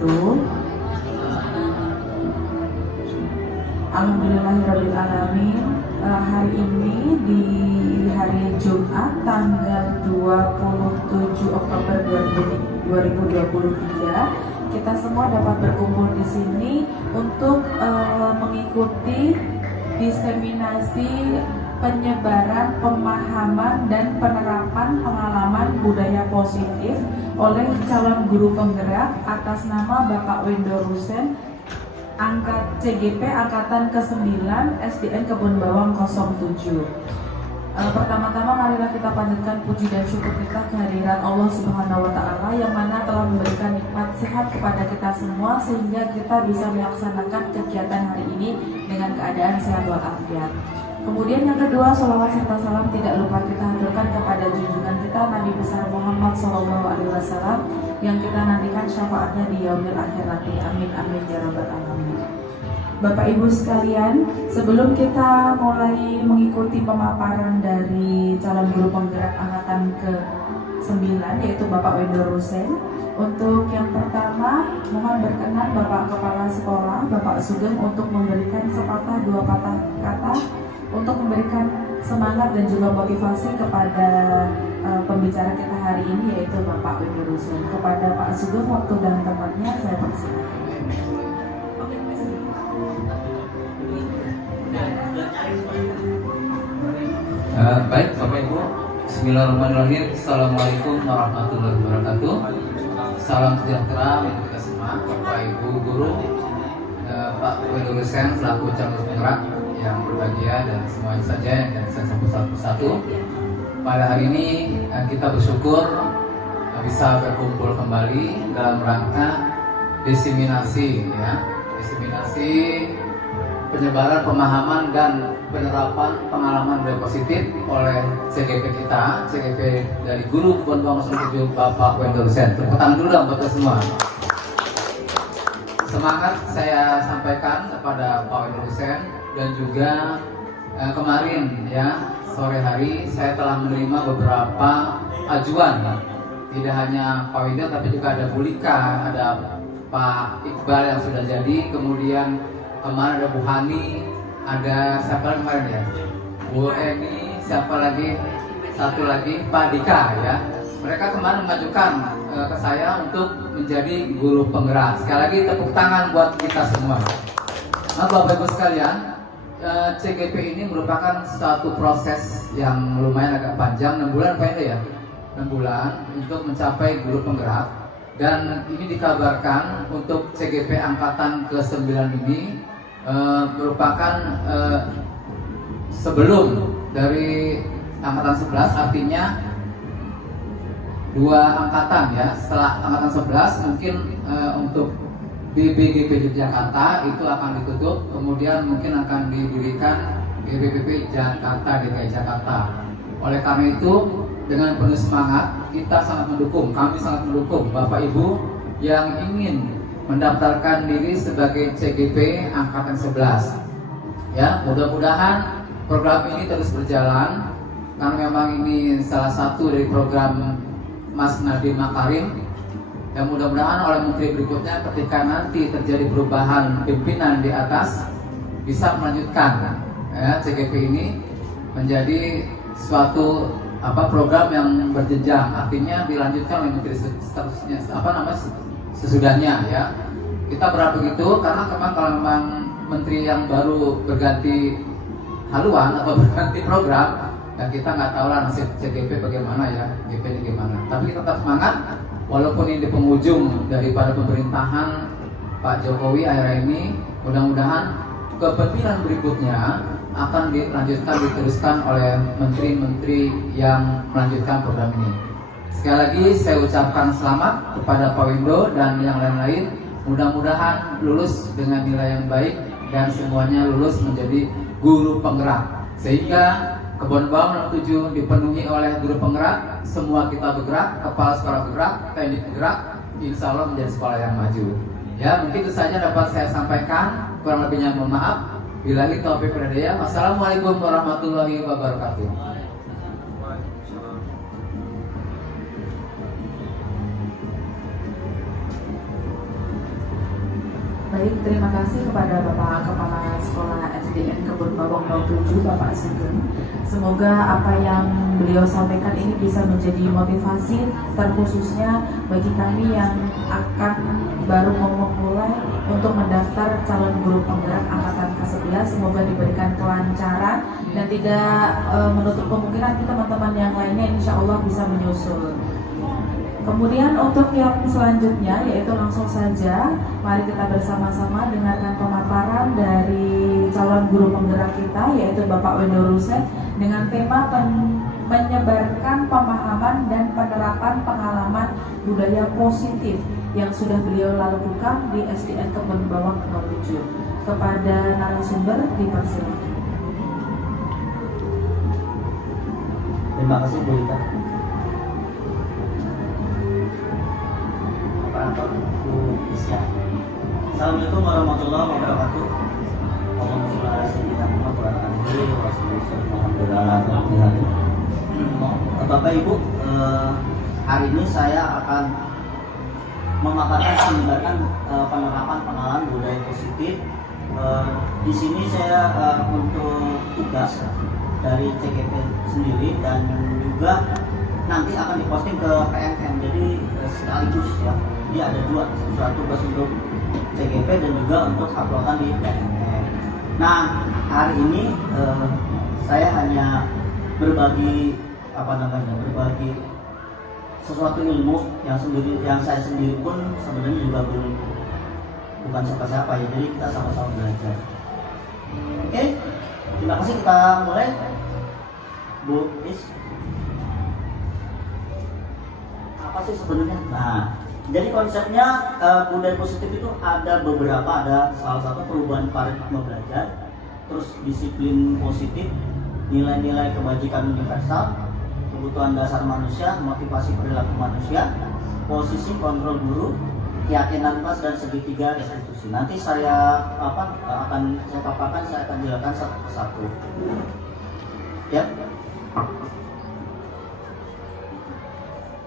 wabarakatuh. Alhamdulillahirrabbilalamin. Hari ini di hari Jumat tanggal 27 Oktober 2023 kita semua dapat berkumpul di sini untuk mengikuti diseminasi penyebaran pemahaman dan penerapan pengalaman budaya positif oleh calon guru penggerak atas nama Bapak Wendo Rusen, CGP Angkatan ke-9 SDN Kebun Bawang 07. Pertama-tama marilah kita panjatkan puji dan syukur kita kehadiran Allah Subhanahu wa Ta'ala yang mana telah memberikan nikmat sehat kepada kita semua sehingga kita bisa melaksanakan kegiatan hari ini dengan keadaan sehat walafiat. Kemudian yang kedua, sholawat serta salam tidak lupa kita haturkan kepada junjungan kita Nabi besar Muhammad SAW yang kita nantikan syafaatnya di yaumil akhir nanti. Amin amin ya rabbal alamin. Bapak Ibu sekalian, sebelum kita mulai mengikuti pemaparan dari calon guru penggerak angkatan ke-9 yaitu Bapak Wendo Rusen, untuk yang pertama mohon berkenan Bapak Kepala Sekolah Bapak Sugeng untuk memberikan sepatah dua patah kata untuk memberikan semangat dan juga motivasi kepada pembicara kita hari ini yaitu Bapak Wendo Rusen. Kepada Pak Sugeng, waktu dan tempatnya saya persilakan. Baik Bapak Ibu, Bismillahirrahmanirrahim. Assalamualaikum warahmatullahi wabarakatuh. Salam sejahtera untuk kita semua, Bapak Ibu guru, Pak Wendo Rusen selaku calon penggerak yang berbahagia dan semuanya saja yang saya sebut satu-satu. Pada hari ini kita bersyukur bisa berkumpul kembali dalam rangka diseminasi penyebaran pemahaman dan penerapan pengalaman budaya positif oleh CGP kita, CGP dari Guru Kebun Bawang 07 Bapak Wendo Rusen. Tepuk tangan dulu dong buat kita semua. Semangat saya sampaikan kepada Pak Wendo Rusen dan juga kemarin ya sore hari saya telah menerima beberapa ajuan. Tidak hanya Pak Wendo tapi juga ada Bu Lika, ada Pak Iqbal yang sudah jadi, kemudian kemarin ada Bu Hani, ada siapa lagi kemarin ya? Bu Eni, siapa lagi? Satu lagi Pak Dika ya. Mereka kemarin mengajukan ke saya untuk menjadi guru penggerak. Sekali lagi tepuk tangan buat kita semua. Nah, Bapak Ibu sekalian, CGP ini merupakan suatu proses yang lumayan agak panjang, 6 bulan Pak ya? 6 bulan untuk mencapai guru penggerak. Dan ini dikabarkan untuk CGP Angkatan ke-9 ini merupakan sebelum dari Angkatan 11, artinya 2 angkatan ya. Setelah Angkatan 11 mungkin untuk BBGP Yogyakarta itu akan ditutup, kemudian mungkin akan didirikan BBGP Jakarta DKI Jakarta. Oleh karena itu dengan penuh semangat kita sangat mendukung, kami sangat mendukung Bapak Ibu yang ingin mendaftarkan diri sebagai CGP Angkatan 11. Ya, mudah-mudahan program ini terus berjalan karena memang ini salah satu dari program Mas Nadiem Makarim. Dan mudah-mudahan oleh menteri berikutnya ketika nanti terjadi perubahan pimpinan di atas bisa melanjutkan ya, CGP ini menjadi suatu program yang berjenjang, artinya dilanjutkan oleh menteri seterusnya sesudahnya ya. Kita berharap begitu karena kemarin kalau memang menteri yang baru berganti haluan atau berganti program dan kita nggak tahu lah nasib CGP bagaimana ya, CGP ini gimana. Tapi kita tetap semangat walaupun ini di penghujung daripada pemerintahan Pak Jokowi akhir ini, mudah-mudahan kepemimpinan berikutnya akan dilanjutkan, diteruskan oleh menteri-menteri yang melanjutkan program ini. Sekali lagi saya ucapkan selamat kepada Pak Wendo dan yang lain-lain. Mudah-mudahan lulus dengan nilai yang baik dan semuanya lulus menjadi guru penggerak. Sehingga Kebun Bawang 07 dipenuhi oleh guru penggerak, semua kita bergerak, kepala sekolah bergerak, teknik bergerak, insya Allah menjadi sekolah yang maju. Ya, mungkin itu saja dapat saya sampaikan. Kurang lebihnya mohon maaf. Billahi taufiq wal hidayah. Wassalamualaikum warahmatullahi wabarakatuh. Baik, terima kasih kepada Bapak Kepala Sekolah SDN Kebun Bawang 07, Bapak Sugeng. Semoga apa yang beliau sampaikan ini bisa menjadi motivasi terkhususnya bagi kami yang akan baru mau memulai untuk mendaftar calon guru penggerak angkatan ke-11. Semoga diberikan kelancaran dan tidak menutup kemungkinan teman-teman yang lainnya insya Allah bisa menyusul. Kemudian untuk yang selanjutnya yaitu langsung saja mari kita bersama-sama dengarkan pemaparan dari calon guru penggerak kita yaitu Bapak Wendo Rusek dengan tema menyebarkan pemahaman dan penerapan pengalaman budaya positif yang sudah beliau lakukan di SDN Kebun Bawang 07. Kepada narasumber dipersilakan. Terima kasih Bu Ita. Bu Isya. Assalamualaikum warahmatullahi wabarakatuh. Allahumma sholli ala sayyidina Muhammad wa ala alihi wa sahbihi. Bapak Ibu, hari ini saya akan memaparkan penerapan pengalaman budaya positif. Di sini saya untuk tugas dari CGP sendiri dan juga nanti akan diposting ke PMM, jadi sekaligus ya. Jadi ada dua, satu tugas untuk CGP dan juga untuk uploadan di PMM. Nah, hari ini saya hanya berbagi berbagi sesuatu ilmu yang saya sendiri pun sebenarnya juga bukan siapa-siapa ya. Jadi kita sama-sama belajar. Oke, terima kasih, kita mulai. Bu Is, apa sih sebenarnya? Nah, jadi konsepnya budaya positif itu ada beberapa, ada salah satu perubahan paradigma belajar, terus disiplin positif, nilai-nilai kebajikan universal, kebutuhan dasar manusia, motivasi perilaku manusia, posisi kontrol guru, keyakinan kelas dan segitiga restitusi. Nanti saya akan saya paparkan, saya akan jelaskan satu persatu. Ya.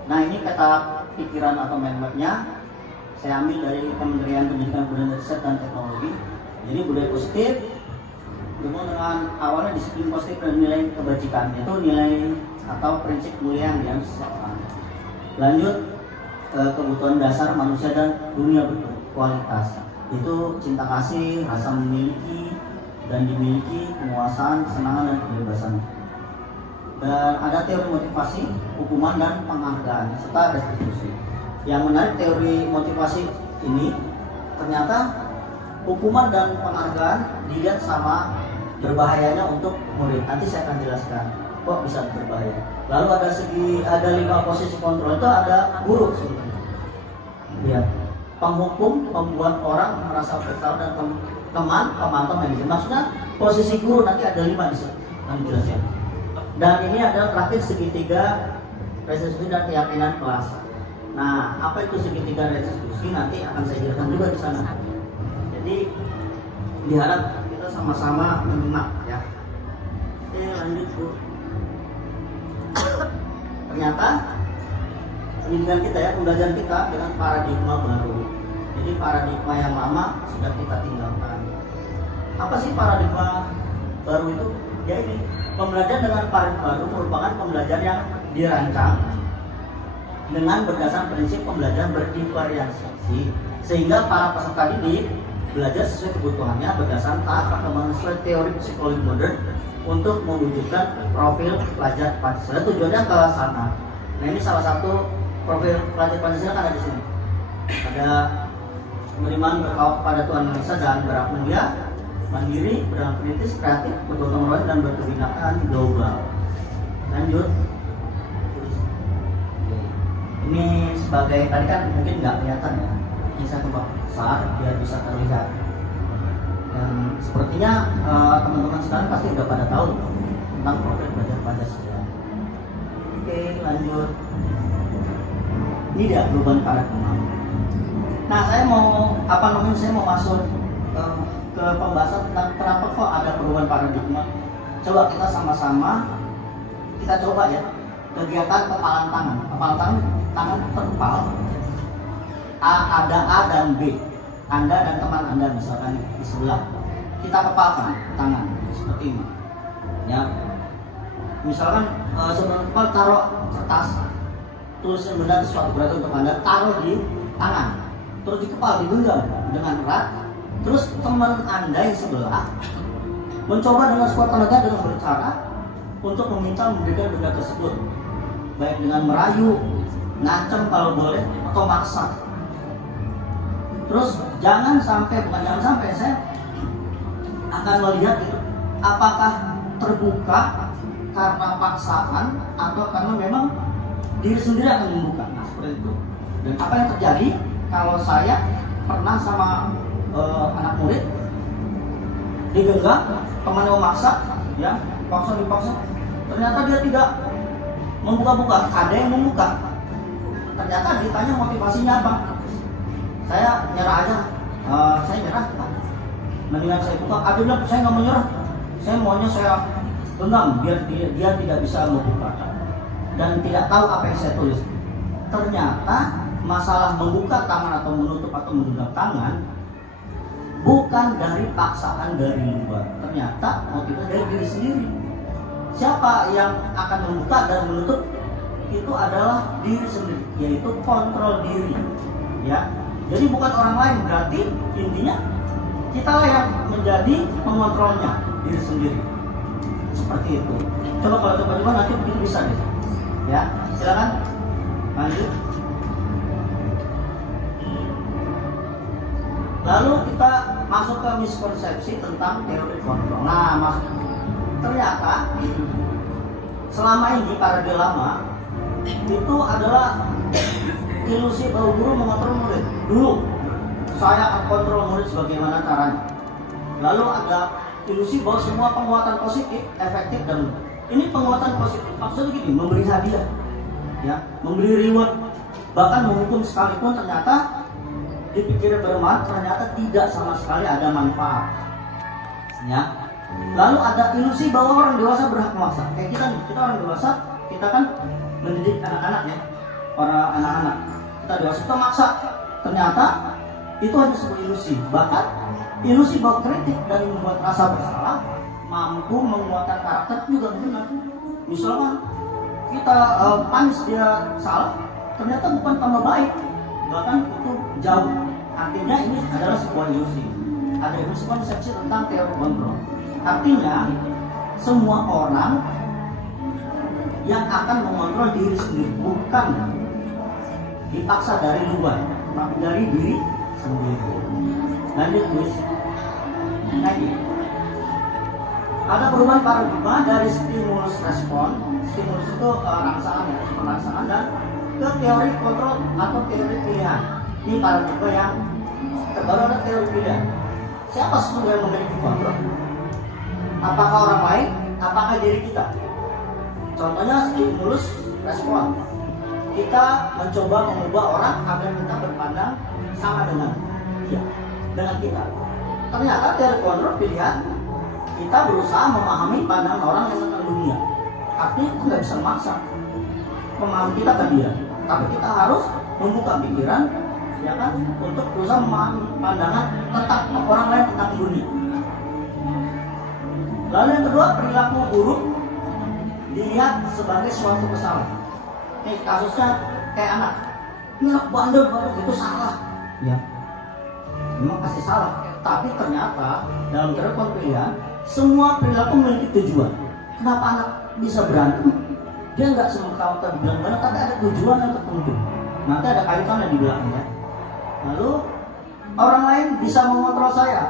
Nah, ini kata pikiran atau mindmapnya saya ambil dari Kementerian Pendidikan, Kebudayaan, Riset dan Teknologi. Jadi budaya positif berhubung dengan awalnya disiplin positif dan nilai kebajikan, itu nilai atau prinsip mulia yang dianut seseorang. Lanjut kebutuhan dasar manusia dan dunia berkualitas, itu cinta kasih, rasa memiliki dan dimiliki, penguasaan, kesenangan dan kebebasan. Dan ada teori motivasi, hukuman dan penghargaan serta restitusi. Yang menarik teori motivasi ini, ternyata hukuman dan penghargaan dilihat sama berbahayanya untuk murid. Nanti saya akan jelaskan kok bisa berbahaya. Lalu ada 5 posisi kontrol, itu ada guru sebenarnya. Ya, penghukum, pembuat orang merasa bersalah, dan teman, pemantau, manajer. Maksudnya posisi guru nanti ada 5 di sini. Nanti jelaskan. Dan ini adalah terakhir segitiga restitusi dan keyakinan kelas. Nah, apa itu segitiga restitusi nanti akan saya jelaskan juga di sana. Jadi diharap kita sama-sama menyimak ya. Oke, lanjut Bu. Ternyata pendidikan kita ya, pembelajaran kita dengan paradigma baru. Jadi paradigma yang lama sudah kita tinggalkan. Apa sih paradigma baru itu? Ya ini, pembelajaran dengan paradigma baru merupakan pembelajaran yang dirancang dengan berdasarkan prinsip pembelajaran berdifferensiasi, sehingga para peserta didik belajar sesuai kebutuhannya berdasarkan tahap perkembangan sesuai teori psikologi modern untuk mewujudkan profil pelajar Pancasila. Tujuannya ke sana. Nah, ini salah satu profil pelajar Pancasila kan ada di sini. Ada beriman pada Tuhan Yang Esa dan berakhlak mulia, mandiri, berdamai kritis, kreatif, bergotong royong dan berkebinekaan global. Lanjut. Ini sebagai tadi kan mungkin nggak kelihatan ya. Ini saya coba besar biar bisa terlihat. Dan sepertinya teman-teman sekarang pasti udah pada tahu tentang profil belajar Pancasila. Oke, lanjut. Ini dia perubahan paradigma. Nah, saya mau masuk ke pembahasan tentang kenapa kok ada perubahan paradigma. Coba kita sama-sama kita coba ya kegiatan kepalan tangan terpal. Ada A dan B. Anda dan teman Anda misalkan di sebelah, kita kepalkan tangan seperti ini. Ya, misalkan sebelum kepal taruh kertas, tulisan benda sesuatu berarti untuk Anda, taruh di tangan, terus di kepala digenggam dengan erat. Terus teman Anda yang sebelah mencoba dengan sekuat tenaga dengan berbicara untuk meminta memberikan benda tersebut, baik dengan merayu, ngancam kalau boleh, atau maksa. Terus jangan sampai saya akan melihat itu apakah terbuka karena paksaan atau karena memang diri sendiri akan membuka. Nah, seperti itu. Dan apa yang terjadi kalau saya pernah sama anak murid digenggam, teman yang memaksa, ya, dipaksa, ternyata dia tidak membuka-buka, ada yang membuka. Ternyata ditanya motivasinya apa, saya nyerah aja, saya nyerah, mendingan saya buka. Ada bilang saya nggak mau nyerah, saya maunya saya genggam biar dia tidak bisa membuka dan tidak tahu apa yang saya tulis. Ternyata masalah membuka tangan atau menutup atau menggenggam tangan bukan dari paksaan dari luar, ternyata motifnya dari diri sendiri. Siapa yang akan membuka dan menutup itu adalah diri sendiri, yaitu kontrol diri, ya. Jadi bukan orang lain, berarti intinya kitalah yang menjadi pengontrolnya, diri sendiri. Seperti itu. Coba kalau coba nanti mungkin bisa deh, ya. Silakan lanjut. Lalu kita masuk ke miskonsepsi tentang teori kontrol. Nah, ternyata selama ini paradigma lama itu adalah ilusi bahwa guru mengontrol murid. Dulu saya akan kontrol murid sebagaimana caranya. Lalu ada ilusi bahwa semua penguatan positif efektif, dan ini penguatan positif maksudnya gini, memberi hadiah, ya, memberi reward, bahkan menghukum sekalipun ternyata dipikirnya bermanfaat, ternyata tidak sama sekali ada manfaat, ya. Lalu ada ilusi bahwa orang dewasa berhak memaksa. Kayak kita orang dewasa, kita kan mendidik anak-anak, ya, para anak-anak. Kita dewasa kita maksa, ternyata itu hanya sebuah ilusi. Bahkan ilusi bahwa kritik dan membuat rasa bersalah mampu menguatkan karakter juga benar. Misalkan kita panis dia salah, ternyata bukan tambah baik, bahkan itu jauh. Artinya ini adalah sebuah ilusi. Ada ilusi konsepsi tentang teori kontrol. Artinya semua orang yang akan mengontrol diri sendiri, bukan dipaksa dari luar, tapi dari diri sendiri. Lanjut please. Ada perubahan paradigma dari stimulus respon, stimulus itu rangsaan, ya, perangsaan, dan ke teori kontrol atau teori pilihan. Ini paradigma yang terbaru, ada teori pilihan. Siapa sebenarnya yang memiliki kontrol? Apakah orang lain? Apakah diri kita? Contohnya stimulus respon. Kita mencoba mengubah orang agar kita berpandang sama dengan dia, dengan kita. Ternyata teori kontrol pilihan, kita berusaha memahami pandangan orang yang tentang dunia. Artinya kita nggak bisa memaksa memahami kita ke dia, tapi kita harus membuka pikiran, ya kan, untuk berusaha memahami pandangan tentang orang lain tentang dunia. Lalu yang kedua, perilaku buruk dilihat sebagai suatu kesalahan. Kasusnya kayak anak, ini anak bandel banget, itu salah, ya, memang pasti salah. Tapi ternyata dalam teori pilihan, semua perilaku memiliki tujuan. Kenapa anak bisa berantem? Dia nggak semata-mata bilang-bilang, tapi ada tujuan yang tertentu. Nanti ada kaitannya di belakangnya. Lalu orang lain bisa mengontrol saya.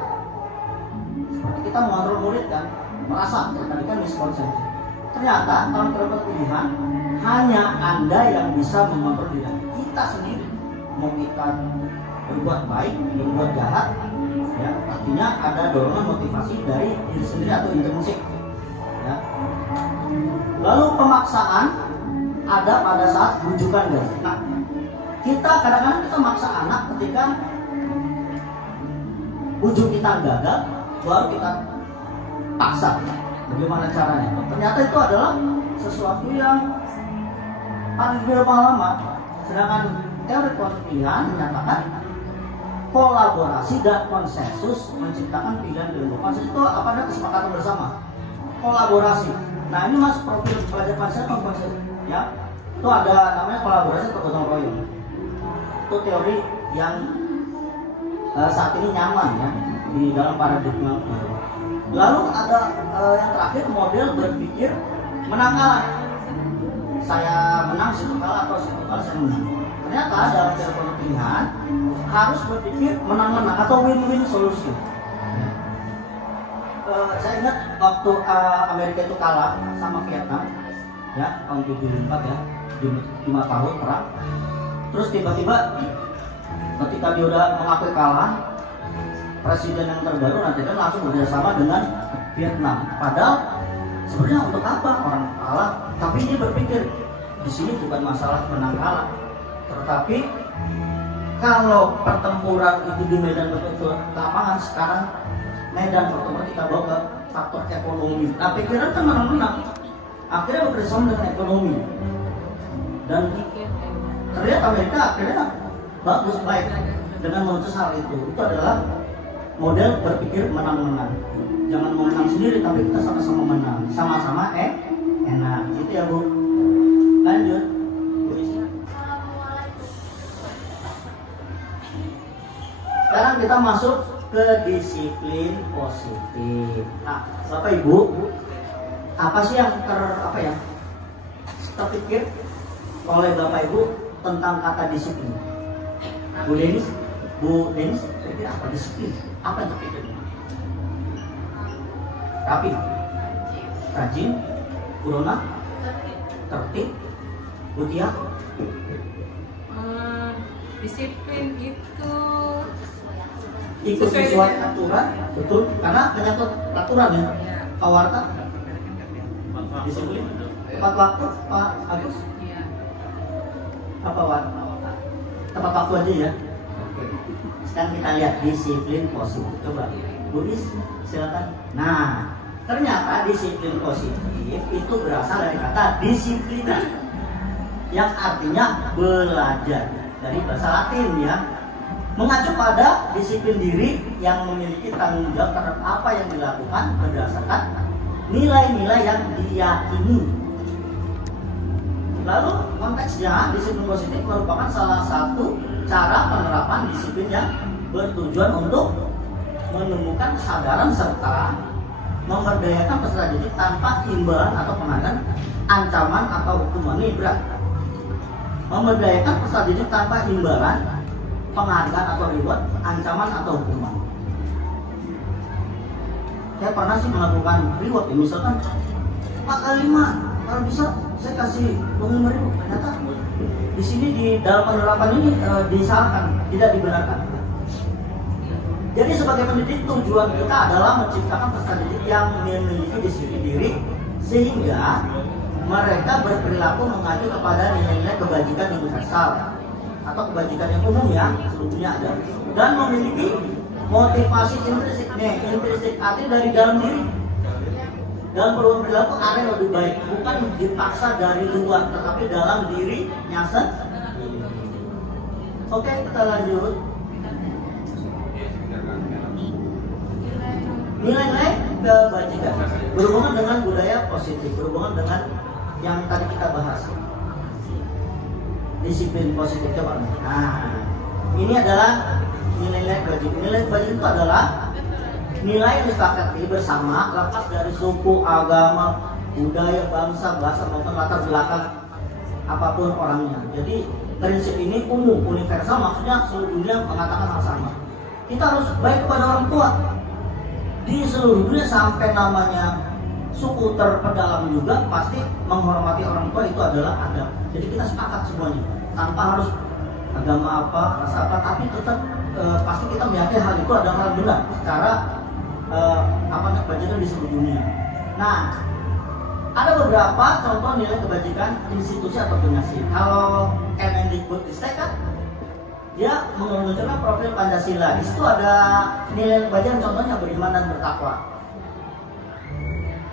Seperti kita mengontrol murid kan, merasa tadi kan miskonsepsi. Ternyata dalam teori pilihan hanya Anda yang bisa mengontrol diri kita sendiri. Mau kita berbuat baik, berbuat jahat, ya, artinya ada dorongan motivasi dari diri sendiri atau intrinsik, ya. Lalu pemaksaan ada pada saat bujukan, guys. Nah, kita kadang-kadang kita maksa anak ketika bujuk kita gagal, baru kita paksa. Bagaimana caranya? Ternyata itu adalah sesuatu yang paling lama. Sedangkan teori pilihan menyatakan kolaborasi dan konsensus menciptakan pilihan dan konsensus itu apa namanya kesepakatan bersama, kolaborasi. Nah ini mas profil pelajar Pancasila non konsensus ya, itu ada namanya kolaborasi atau gotong royong. Itu teori yang saat ini nyaman ya di dalam paradigma. Lalu ada yang terakhir model berpikir menang kalah. Saya menang situ kalah atau situ kalah saya menang. Ternyata dalam teori pemilihan harus berpikir menang-menang atau win-win solution. Saya ingat waktu Amerika itu kalah sama Vietnam ya tahun 74 ya, 5 tahun perang. Terus tiba-tiba ketika dia udah mengakui kalah, presiden yang terbaru nanti kan langsung bekerjasama dengan Vietnam. Padahal sebenarnya untuk apa orang kalah? Tapi dia berpikir di sini bukan masalah menang kalah, tetapi kalau pertempuran itu di medan lapangan, sekarang medan pertempuran kita bawa ke faktor ekonomi. Nah pikiran kan menang-menang, akhirnya bekerjasama dengan ekonomi dan terlihat Amerika akhirnya bagus baik dengan memutus hal itu. Itu adalah model berpikir menang-menang. Jangan mau menang sendiri, tapi kita sama-sama menang, sama-sama enak. Itu ya Bu. Lanjut. Sekarang kita masuk ke disiplin positif. Nah, Bapak Ibu, apa sih yang terpikir oleh Bapak Ibu tentang kata disiplin? Bu Denis, kira-kira apa disiplin? Apa yang terpikir? Rapi, rajin, Burona, tertib, Butia. Disiplin itu Ikut sesuai aturan, betul? Karena menyangkut aturan ya. Kawarta, disiplin, tepat waktu, Pak Agus. Apa Wan? Tepat waktu aja ya. Oke. Sekarang kita lihat disiplin positif. Coba, Buis, silakan. Nah, ternyata disiplin positif itu berasal dari kata disiplina, yang artinya belajar, dari bahasa Latin ya. Mengacu pada disiplin diri yang memiliki tanggung jawab terhadap apa yang dilakukan berdasarkan nilai-nilai yang diyakini. Lalu konteksnya disiplin positif merupakan salah satu cara penerapan disiplin yang bertujuan untuk menemukan kesadaran serta memberdayakan peserta didik tanpa imbalan atau penanganan ancaman atau hukuman. Ini berat. Memberdayakan peserta didik tanpa imbalan, penghargaan atau reward, ancaman atau hukuman. Saya pernah sih melakukan reward ya, misalkan 4 kali 5, kalau bisa saya kasih 5.000. Ternyata di sini di dalam penerapan ini disalahkan, tidak dibenarkan. Jadi sebagai pendidik tujuan kita adalah menciptakan peserta didik yang memiliki disiplin diri sehingga mereka berperilaku mengacu kepada nilai-nilai kebajikan universal atau kebajikan yang umum ya, seluruhnya ada, dan memiliki motivasi intrinsik. Intrinsik artinya dari dalam diri. Dalam perubahan perilaku ada yang lebih baik, bukan dipaksa dari luar, tetapi dalam dirinya sendiri. Oke, kita lanjut. Nilai-nilai kebajikan berhubungan dengan budaya positif, berhubungan dengan yang tadi kita bahas. Disiplin positif, coba. Nah, ini adalah nilai-nilai kebajikan. Nilai kebajikan itu adalah nilai yang disepakati bersama lepas dari suku, agama, budaya, bangsa, bahasa maupun latar belakang apapun orangnya. Jadi prinsip ini umum, universal, maksudnya seluruh dunia mengatakan hal sama. Kita harus baik kepada orang tua di seluruh dunia, sampai namanya suku terpedalam juga pasti menghormati orang tua, itu adalah adab. Jadi kita sepakat semuanya, tanpa harus agama apa, rasa apa, tapi tetap pasti kita meyakini hal itu adalah hal benar secara kebajikan di seluruh dunia. Nah, ada beberapa contoh nilai kebajikan institusi atau organisasi. Kalau Kemendikbudristek kan dia menunjukkan profil Pancasila. Di situ ada nilai kebajikan, contohnya beriman dan bertakwa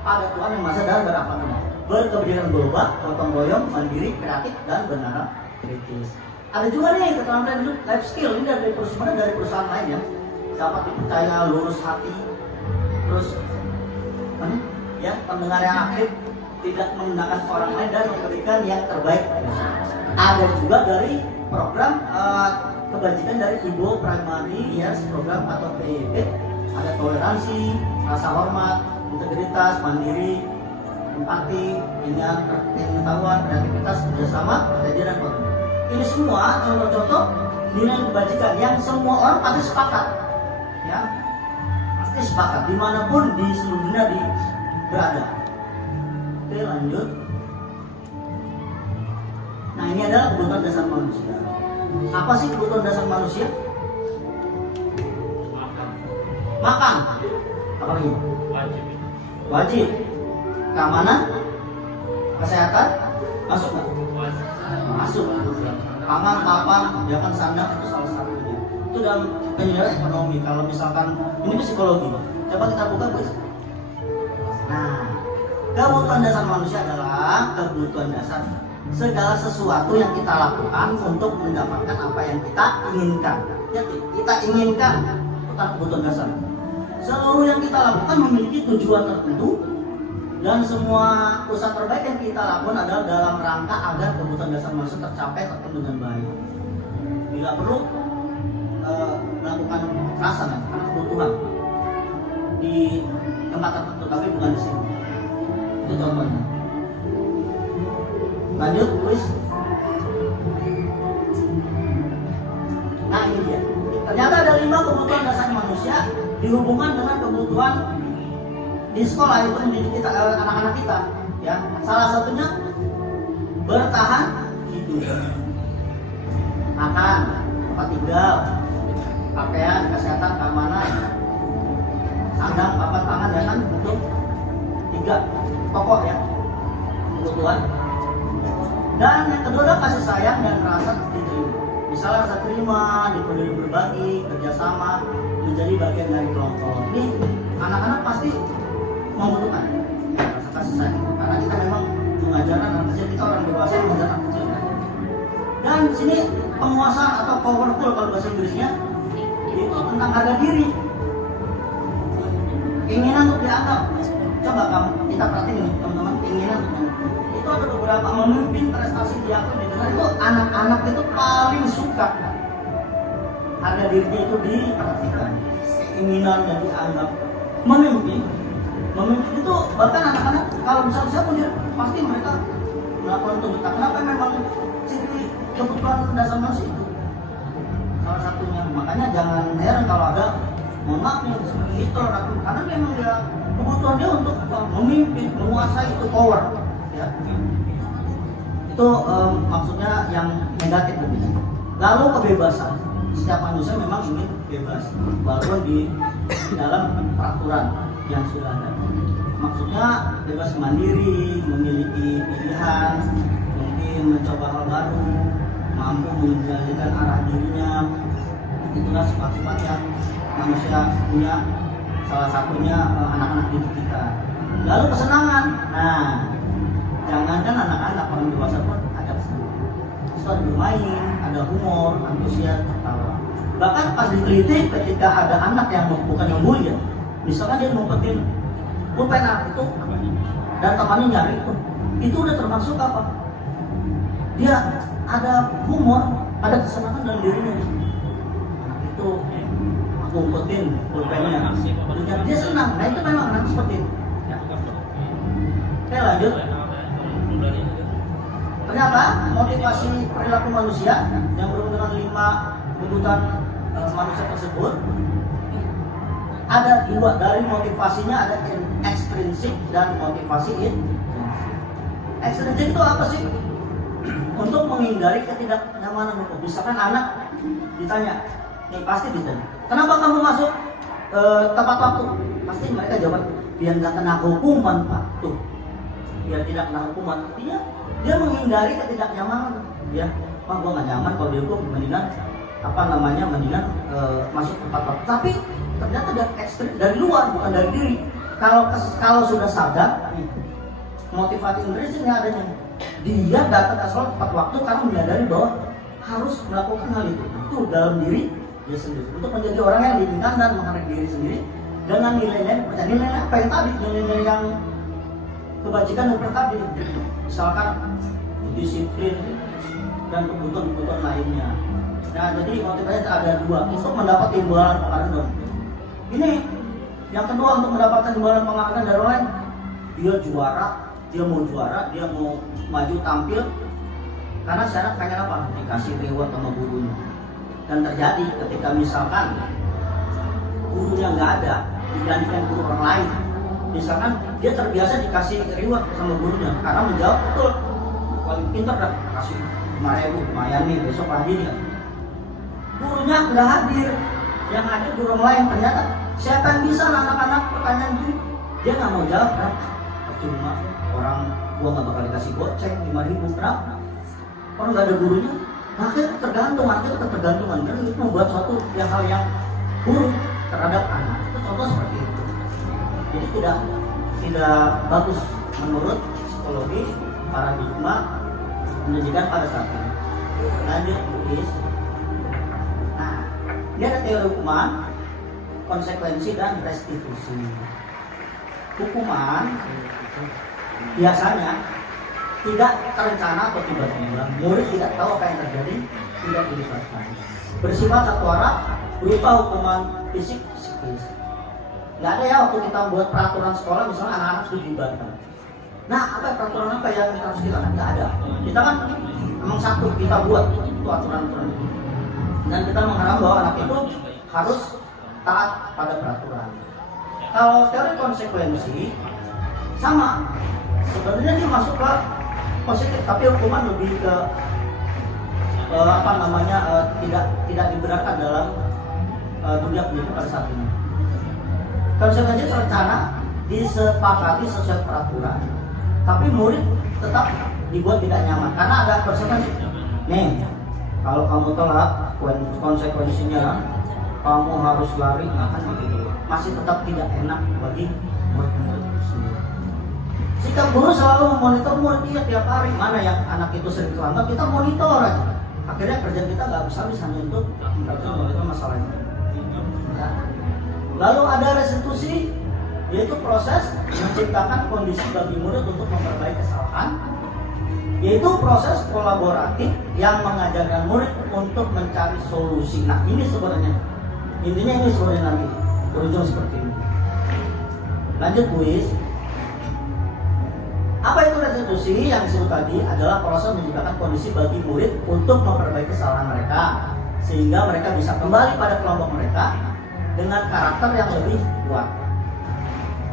pada Tuhan yang Maha Esa dan berakhlak mulia, berkebijakan global, gotong royong, mandiri, kreatif, dan benar kritis. Ada juga nih keterampilan hidup, life skill ini dari perusahaan lain ya. Dapat dipercaya, lurus hati, terus ya pendengar yang aktif, tidak menggunakan orang lain dan memberikan yang terbaik. Ada juga dari program kebajikan dari Ibu Primary Years Program atau PIP. Ada toleransi, rasa hormat, integritas, mandiri, empati, pengetahuan, kreativitas, kerjasama, strategi dan komitmen. Ini semua contoh-contoh nilai kebajikan yang semua orang pasti sepakat, ya, pasti sepakat dimanapun di seluruh dunia berada. Oke, lanjut. Nah, ini adalah kebutuhan dasar manusia. Apa sih kebutuhan dasar manusia? Makan. Apa lagi? Wajib. Keamanan, kesehatan, masuk nggak? Masuk. Pangan, papan, jangan sandang itu salah satunya. Itu dalam penjelasan ekonomi. Kalau misalkan ini psikologi, coba kita buka, guys. Nah, kebutuhan dasar manusia adalah kebutuhan dasar segala sesuatu yang kita lakukan untuk mendapatkan apa yang kita inginkan. Jadi kita inginkan bukan kebutuhan dasar. Seluruh yang kita lakukan memiliki tujuan tertentu dan semua usaha terbaik yang kita lakukan adalah dalam rangka agar kebutuhan dasar manusia tercapai dengan baik. Bila perlu melakukan kekerasan karena kebutuhan di tempat tertentu, tapi bukan di sini. Itu contohnya. Lanjut, please. Nah, ini dia. Ternyata ada 5 kebutuhan dasar manusia dihubungkan dengan kebutuhan di sekolah itu mendidik kita, anak-anak kita, ya. Salah satunya bertahan hidup, makan, tempat tinggal, pakaian, kesehatan, keamanan, sandang, papan, pangan, ya kan, untuk 3 pokok ya kebutuhan. Dan yang kedua adalah kasih sayang dan rasa diterima. Misalnya rasa terima, dipeduli berbagi, kerjasama, menjadi bagian dari kelompok. Ini anak-anak pasti membutuhkan rasa kasih sayang itu, karena kita memang mengajarkan anak kecil, kita orang dewasa yang mengajarkan anak kecil. Dan di sini penguasaan atau powerful kalau bahasa Inggrisnya itu tentang harga diri, keinginan untuk dianggap. Coba kita perhatiin nih teman-teman, keinginan untuk itu ada beberapa memimpin prestasi diakui di negara itu, anak-anak itu paling suka harga dirinya itu diperhatikan, keinginan dan dianggap. Memimpin itu bahkan anak-anak kalau misalnya saya punya pasti mereka melakukan tuntutan. Kenapa? Memang ciri kebutuhan dasar manusia itu salah satunya. Makanya jangan heran kalau ada mohon maaf nih seperti Hitler, karena memang dia kebutuhan dia untuk memimpin, menguasai, itu power ya. Itu maksudnya yang negatif begitu. Lalu kebebasan, setiap manusia memang ingin bebas walaupun di dalam peraturan yang sudah ada. Maksudnya bebas mandiri, memiliki pilihan, mungkin mencoba hal baru, mampu mengendalikan arah dirinya. Itulah sifat-sifat yang manusia punya, salah satunya anak-anak didik kita. Lalu kesenangan. Nah, jangankan anak-anak, orang dewasa pun ada kesenangan. Itu ada bermain, ada humor, antusias, tertawa. Bahkan pas diteliti ketika ada anak yang bukan yang mulia, misalkan dia ngumpetin pulpen itu dan temannya nyari itu udah termasuk apa? Dia ada humor, ada kesenangan dalam dirinya. Anak itu aku ngumpetin pulpennya, dia senang. Nah itu memang anak seperti itu. Oke, lanjut. Ternyata motivasi perilaku manusia yang berhubungan dengan 5 kebutuhan manusia tersebut ada 2. Dari motivasinya ada ekstrinsik dan motivasi intrinsik. Ekstrinsik itu apa sih? Untuk menghindari ketidaknyamanan hukum. Misalkan anak ditanya, nih pasti ditanya, kenapa kamu masuk tepat waktu? Pasti mereka jawab, biar nggak kena hukuman Pak. Tuh, biar tidak kena hukuman. Artinya dia menghindari ketidaknyamanan. Ya, Pak gua nggak nyaman kalau dihukum, mendingan mendingan masuk tepat waktu. Tapi ternyata dari luar, bukan dari diri. Kalau sudah sadar, motivasi intrinsiknya adanya. Dia datang ke sekolah tepat waktu karena menyadari bahwa harus melakukan hal itu dalam diri dia sendiri untuk menjadi orang yang diinginkan dan menghargai diri sendiri dengan nilai-nilai apa yang tadi, nilai-nilai yang kebajikan dan tadi, misalkan disiplin dan kebutuhan-kebutuhan lainnya. Nah, jadi motivasinya ada dua untuk mendapat imbalan penghargaan. Ini yang kedua, untuk mendapatkan imbalan penghargaan dari orang lain, dia juara, dia mau maju tampil karena syarat pengen apa? Dikasih reward sama gurunya. Dan terjadi ketika misalkan gurunya nggak ada, digantikan guru orang lain, misalkan dia terbiasa dikasih reward sama gurunya karena menjawab betul, paling pintar dah, kasih 5.000, lumayan nih, besok lagi nih. Gurunya nggak hadir, yang hadir guru orang lain. Ternyata siapa yang bisa anak-anak pertanyaan ini, dia nggak mau jawab kan? Cuma orang gua nggak bakal dikasih goceng 5.000, kenapa? Orang nggak ada gurunya. Nah, akhirnya ketergantungan kan itu membuat suatu hal yang buruk terhadap anak. Itu contoh seperti itu. Jadi tidak bagus menurut psikologi paradigma pendidikan pada saat ini. Lanjut, Luis. Nah, ini ada teori hukuman, konsekuensi dan restitusi. Hukuman biasanya tidak terencana atau tiba-tiba, murid tidak tahu apa yang terjadi, tidak dilibatkan. Bersifat satu arah, berupa hukuman fisik, psikis. Nggak ada ya waktu kita buat peraturan sekolah, misalnya anak-anak sudah dilibatkan. Nah, peraturan apa yang harus kita lakukan? Nggak ada. Kita kan memang satu, kita buat itu aturan-aturan. Dan kita mengharap bahwa anak itu harus taat pada peraturan. Kalau teori konsekuensi sama, sebenarnya dia masuk ke positif, tapi hukuman lebih ke tidak dibenarkan dalam dunia pendidikan pada saat ini. Konsekuensi terencana disepakati sesuai peraturan, tapi murid tetap dibuat tidak nyaman karena ada konsekuensi. Nih, kalau kamu telat, konsekuensinya kamu harus lari, akan begitu. Masih tetap tidak enak bagi murid-murid sendiri. Sikap guru selalu memonitor murid dia tiap hari. Mana yang anak itu sering terlambat, kita monitor aja. Akhirnya kerjaan kita nggak habis hanya untuk monitor masalah ini. Ya. Lalu ada restitusi, yaitu proses menciptakan kondisi bagi murid untuk memperbaiki kesalahan, yaitu proses kolaboratif yang mengajarkan murid untuk mencari solusi. Nah, ini sebenarnya intinya nanti berujung seperti ini. Lanjut, Buis. Apa itu restitusi? Yang disebut tadi adalah proses menciptakan kondisi bagi murid untuk memperbaiki kesalahan mereka sehingga mereka bisa kembali pada kelompok mereka dengan karakter yang lebih kuat.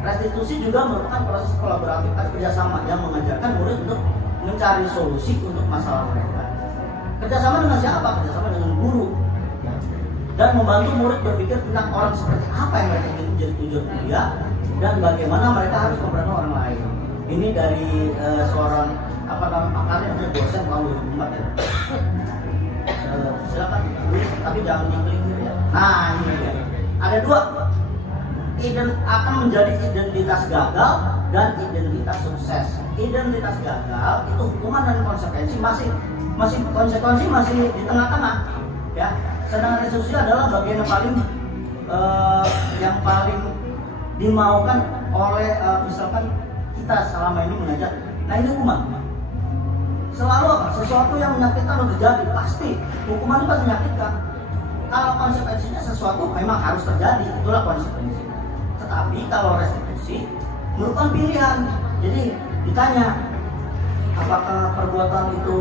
Restitusi juga merupakan proses kolaboratif atau kerjasama yang mengajarkan murid untuk mencari solusi untuk masalah mereka. Kerjasama dengan siapa? Kerjasama dengan guru, ya. Dan membantu murid berpikir tentang orang seperti apa yang mereka ingin menjadi tujuan kuliah dan bagaimana mereka harus memperhatikan orang lain. Ini dari seorang pakar yang punya dosen tahun 2004 ya. Silakan tulis, tapi jangan diklik ya. Nah, ini dia. Ada dua, akan menjadi identitas gagal dan identitas sukses. Identitas gagal itu hukuman dan konsekuensi masih di tengah-tengah, ya. Sedangkan restitusi adalah bagian yang paling dimaukan oleh misalkan kita selama ini mengajar. Nah, ini hukuman. Selalu sesuatu yang menyakitkan terjadi, pasti hukuman itu pasti menyakitkan. Kalau konsekuensinya sesuatu memang harus terjadi, itulah konsekuensi. Tetapi kalau restitusi merupakan pilihan. Jadi ditanya apakah perbuatan itu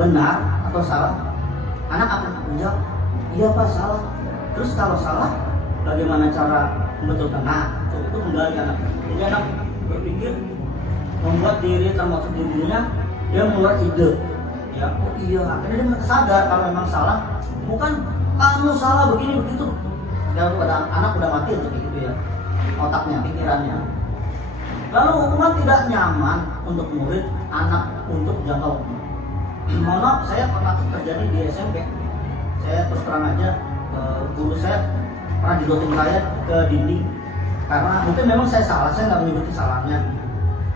benar atau salah, anak akan menjawab iya Pak, salah. Terus kalau salah, bagaimana cara membetulkan? Nah, itu kembali anak. Jadi anak berpikir, membuat diri termasuk dirinya, dia membuat ide. Ya, oh iya, akhirnya dia sadar kalau memang salah, bukan kamu salah begini begitu. Ya, anak udah mati untuk itu ya, otaknya, pikirannya. Lalu hukuman tidak nyaman untuk murid, anak untuk jangka waktu. Mohon maaf, saya pernah terjadi di SMP. Saya terus terang aja, guru saya pernah didoting saya ke dinding karena mungkin memang saya salah, saya nggak mengikuti salahnya.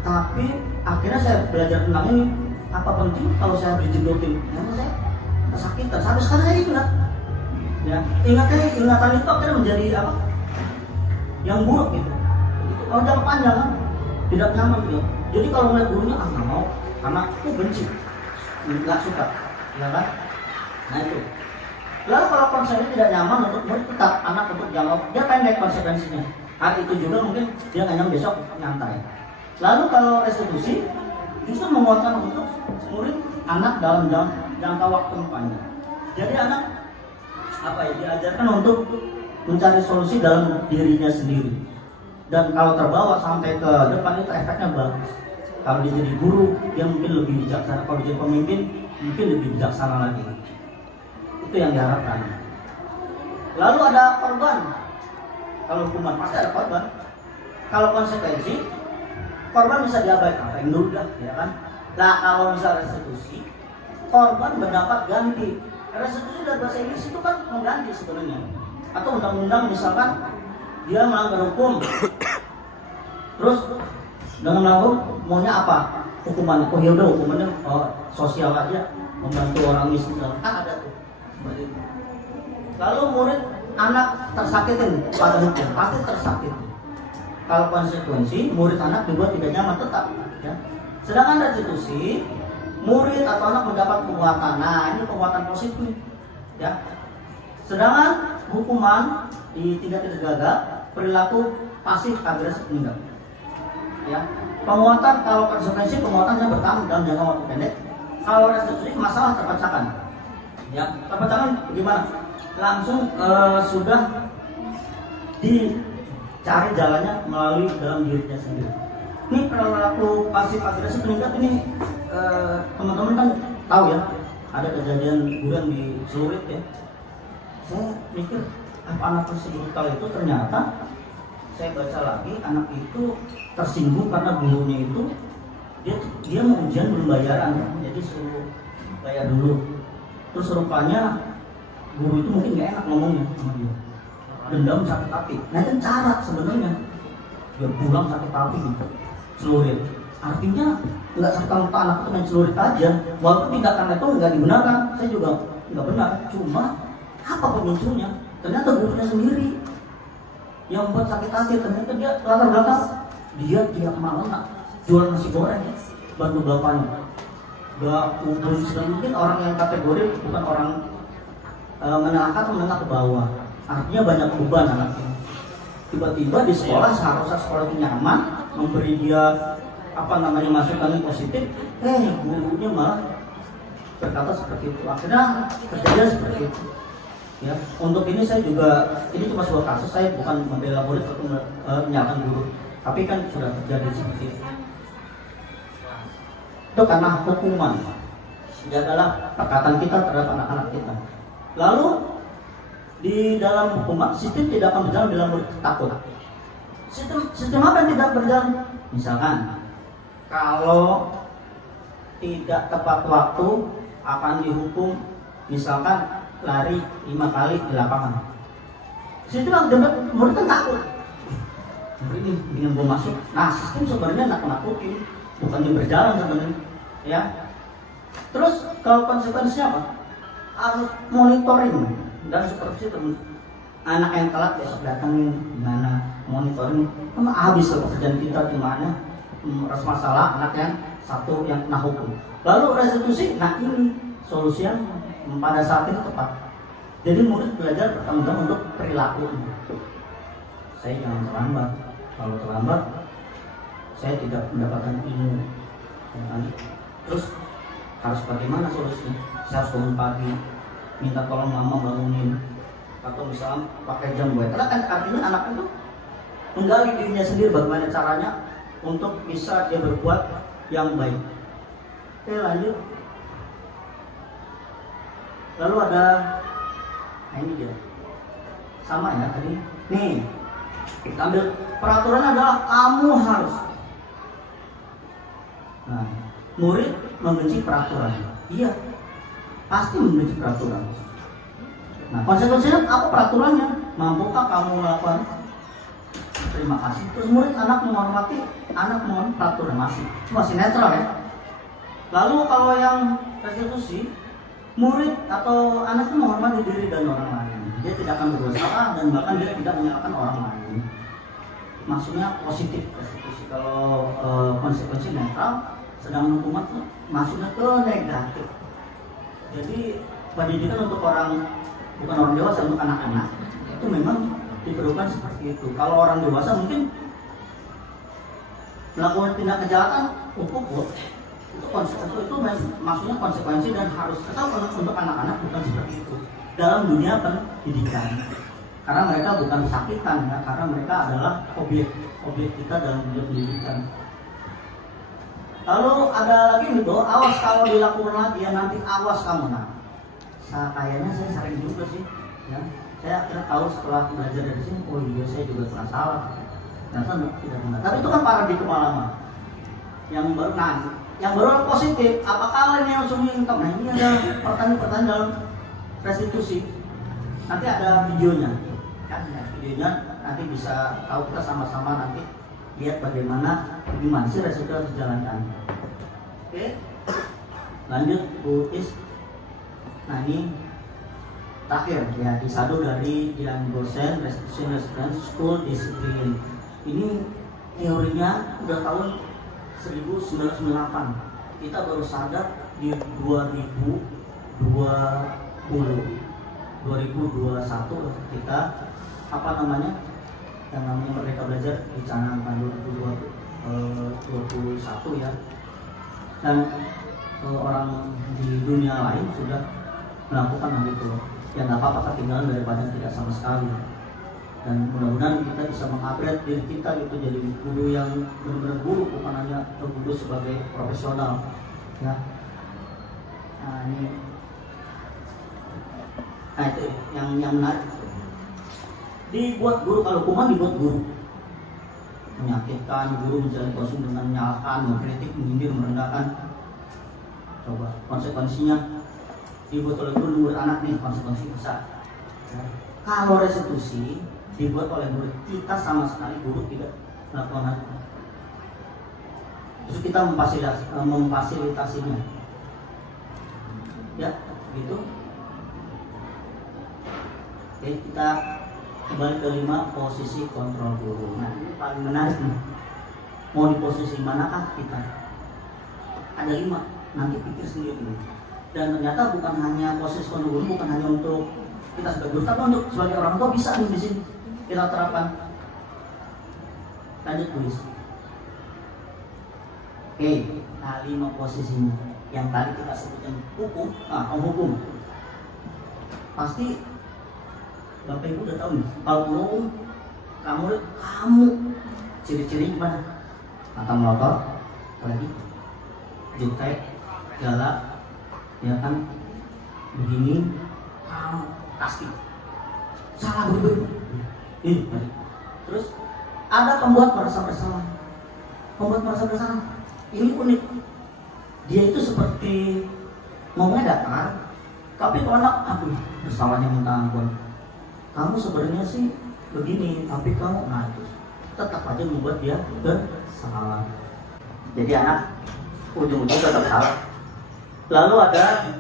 Tapi akhirnya saya belajar tentang ini, apa penting kalau saya dijedotin? Emang saya kesakitan. Sampai sekarang saya ingat. Ya, ingatan itu akhirnya menjadi apa? Yang buruk gitu. Kalau jangka panjang kan tidak nyaman gitu. Jadi kalau melihat gurunya nggak mau, karena aku benci, nggak suka, ya kan? Nah itu. Lalu kalau konsepnya tidak nyaman untuk murid, tetap anak untuk jawab, dia pendek konsekuensinya. Hari itu juga mungkin dia nggak nyaman, besok nyantai. Lalu kalau restitusi justru menguatkan untuk murid anak dalam jangka waktu panjang. Jadi anak apa ya, diajarkan untuk mencari solusi dalam dirinya sendiri. Dan kalau terbawa sampai ke depan itu efeknya bagus. Kalau dia jadi guru, dia mungkin lebih bijaksana. Kalau dia jadi pemimpin, mungkin lebih bijaksana lagi. Itu yang diharapkan. Lalu ada korban. Kalau hukuman pasti ada korban. Kalau konsekuensi, korban bisa diabaikan. Apa yang dulu dah, ya kan? Nah kalau misal restitusi, korban mendapat ganti. Restitusi dari bahasa Inggris itu kan mengganti sebenarnya. Atau undang-undang misalkan dia melanggar hukum, terus dengan melanggar maunya apa? Hukumannya, oh yaudah hukumannya sosial aja, membantu orang miskin, kan ada tuh. Lalu murid anak tersakitin pada hukum, pasti tersakiti. Kalau konsekuensi, murid anak dibuat tidak nyaman tetap. Ya. Sedangkan restitusi, murid atau anak mendapat penguatan. Nah ini penguatan positif. Ya. Sedangkan hukuman di tingkat terjaga perilaku pasif agresif meninggal. Ya. Penguatan kalau konsekuensi penguatannya bertanggung dalam jangka waktu pendek. Kalau restitusi masalah terpecahkan. Ya, terpecahkan bagaimana? Langsung sudah dicari jalannya melalui dalam dirinya sendiri. Ini perilaku pasif agresif meningkat ini teman-teman kan tahu ya, ada kejadian guguran di Celurit ya. Saya mikir apa anak tersebut kalau itu ternyata saya baca lagi anak itu tersinggung karena gurunya itu dia mau ujian belum bayaran, jadi suruh bayar dulu. Terus rupanya guru itu mungkin nggak enak ngomongnya sama dia, dendam sakit hati. Nah itu cara sebenarnya dia pulang sakit hati gitu, Celurit. Artinya nggak serta-merta anak itu main celurit aja, walaupun tindakan itu nggak dibenarkan, saya juga nggak benar. Cuma apa pemicunya? Ternyata gurunya sendiri yang membuat sakit hati. Ternyata dia latar belakang dia tiap malam jual nasi goreng bantu bapaknya. Gak umum sedang mungkin orang yang kategori bukan orang menengah atau menengah ke bawah. Artinya banyak beban anaknya. Tiba-tiba di sekolah seharusnya sekolah itu nyaman, memberi dia masukan yang positif, gurunya malah berkata seperti itu. Akhirnya terjadi seperti itu. Ya, untuk ini saya juga, ini cuma sebuah kasus, saya bukan membela murid atau menyalahkan guru, tapi kan sudah terjadi seperti itu. Itu karena hukuman. Jagalah perkataan kita terhadap anak-anak kita. Lalu di dalam hukuman sistem tidak akan berjalan bila murid takut. Sistem apa yang tidak berjalan? Misalkan kalau tidak tepat waktu akan dihukum, misalkan lari 5 kali di lapangan. Sistem murid kan takut. Murid ini ingin gue masuk. Nah sistem sebenarnya nakut-nakutin, bukan dia berjalan sebenarnya. Ya. Terus kalau konsekuensinya apa? Harus monitoring dan supervisi teman. Anak yang telat besok datangin gimana, monitoring. Emang habis pekerjaan kita gimana? Harus masalah anak yang satu yang kena hukum. Lalu restitusi, nah ini solusi yang pada saat ini tepat. Jadi murid belajar bertanggung jawab untuk perilaku. Saya jangan terlambat. Kalau terlambat, saya tidak mendapatkan ilmu. Terus harus bagaimana solusinya? Saya harus bangun pagi, minta tolong mama bangunin, atau misalnya pakai jam gue. Karena kan artinya anak itu menggali dirinya sendiri bagaimana caranya untuk bisa dia berbuat yang baik. Oke lanjut. Lalu ada, nah ini dia, sama ya tadi. Nih, kita ambil peraturan adalah kamu harus. Nah, murid membenci peraturan. Iya, pasti membenci peraturan. Nah, konsekuensinya apa peraturannya? Mampukah kamu melakukan? Terima kasih. Terus murid anak menghormati, anak menghormati peraturan masih netral ya. Lalu kalau yang restitusi, murid atau anak itu menghormati diri dan orang lain. Dia tidak akan berbuat salah dan bahkan dia tidak menyalahkan orang lain. Maksudnya positif restitusi. Kalau konsekuensi netral, sedangkan hukuman itu maksudnya ke negatif. Jadi pendidikan untuk bukan orang dewasa, untuk anak-anak itu memang diperlukan seperti itu. Kalau orang dewasa mungkin melakukan tindak kejahatan untuk itu konsekuensi, itu maksudnya konsekuensi dan harus tetap untuk anak-anak bukan seperti itu dalam dunia pendidikan, karena mereka bukan sakitan ya, karena mereka adalah objek kita dalam dunia pendidikan. Lalu ada lagi gitu, awas kalau dilakukan lagi ya, nanti awas kamu. Nah, kayaknya saya sering juga sih ya. Saya akhirnya tahu setelah belajar dari sini, oh iya saya juga pernah salah. Ternyata tidak benar. Tapi itu kan paradigma lama. Yang baru positif, apakah lain yang langsung income? Nah ini ada pertanyaan dalam restitusi. Nanti ada videonya, kan? Videonya nanti bisa tahu, kita sama-sama nanti lihat bagaimana sih restitusi harus dijalankan. Oke, lanjut Bu Is. Nah ini terakhir ya, disado dari Dian Gosen, Restitution School Discipline. Ini teorinya udah tahun 1998. Kita baru sadar di 2021 kita yang namanya Merdeka Belajar dicanangkan 2021 ya. Dan orang di dunia lain sudah melakukan hal itu. Ya nggak apa-apa ketinggalan daripada tidak sama sekali. Dan mudah-mudahan kita bisa mengupgrade diri kita gitu, jadi guru yang benar-benar guru, bukan hanya guru sebagai profesional ya. Nah itu yang menarik, dibuat guru. Kalau hukuman dibuat guru menyakitkan, guru menjalani proses dengan menyalahkan, mengkritik, menyindir, merendahkan. Coba konsekuensinya dibuat oleh guru anak nih, konsekuensi besar ya. Kalau restitusi dibuat oleh murid, kita sama sekali guru tidak melakukan hal itu. Terus kita memfasilitasinya. Ya, gitu. Oke, kita kembali ke 5 posisi kontrol guru. Nah, ini paling menarik nih. Mau di posisi manakah kita? Ada 5, nanti pikir sendiri. Dan ternyata bukan hanya posisi kontrol guru, bukan hanya untuk kita sebagai guru, tapi untuk sebagai orang tua bisa nih di sini kita terapkan. Lanjut tulis. Oke, nah 5 posisinya yang tadi kita sebutkan hukum. Hukum pasti Bapak Ibu udah tahu nih. Kalau hukum kamu ciri-ciri gimana? Mata melotot, apalagi jutek, galak, ya kan, begini, kamu pasti salah betul. Terus ada pembuat merasa bersalah. Ini unik. Dia itu seperti ngomongnya datar, tapi kalau anak, bersalahnya minta ampun. Kamu sebenarnya sih begini, tapi kamu, itu tetap aja membuat dia bersalah. Jadi anak ujung-ujungnya tetap salah. Lalu ada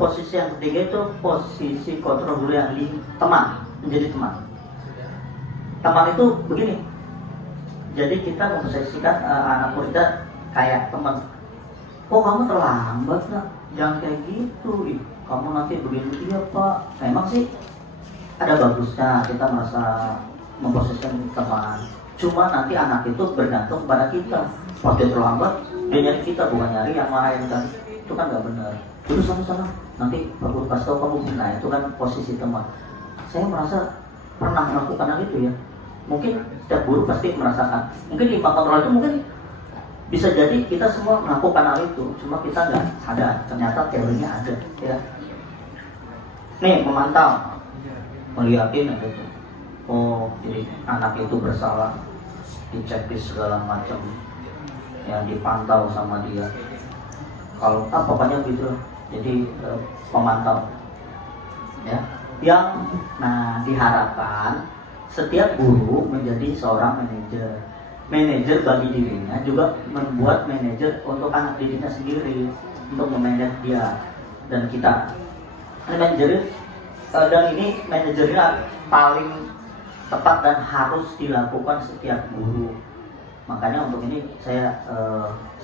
posisi yang ketiga, itu posisi kontrol guru yang teman, menjadi teman. Teman itu begini. Jadi kita memposisikan anak muda kayak teman. Oh kamu terlambat nak, jangan kayak gitu. Kamu nanti begini ya Pak. Memang sih ada bagusnya kita merasa memposisikan teman. Cuma nanti anak itu bergantung pada kita. Pas dia terlambat, dia nyari kita, bukan nyari yang lain kan. Itu kan nggak benar. Itu sama-sama. Nanti Pak Guru kasih tahu kamu. Nah itu kan posisi teman. Saya merasa pernah melakukan hal itu ya. Mungkin setiap guru pasti merasakan. Mungkin 5 kontrol itu mungkin bisa jadi kita semua melakukan hal itu, cuma kita nggak sadar. Ternyata teorinya ada, ya. Nih memantau, melihatin ada itu. Oh, jadi anak itu bersalah, dicek di segala macam, yang dipantau sama dia. Kalau pokoknya gitu. Jadi pemantau, ya. Yang diharapkan setiap guru menjadi seorang manajer manajer bagi dirinya juga membuat manajer untuk anak didiknya sendiri, untuk memanage dia dan kita. Manajer dan ini manajernya paling tepat dan harus dilakukan setiap guru. Makanya untuk ini saya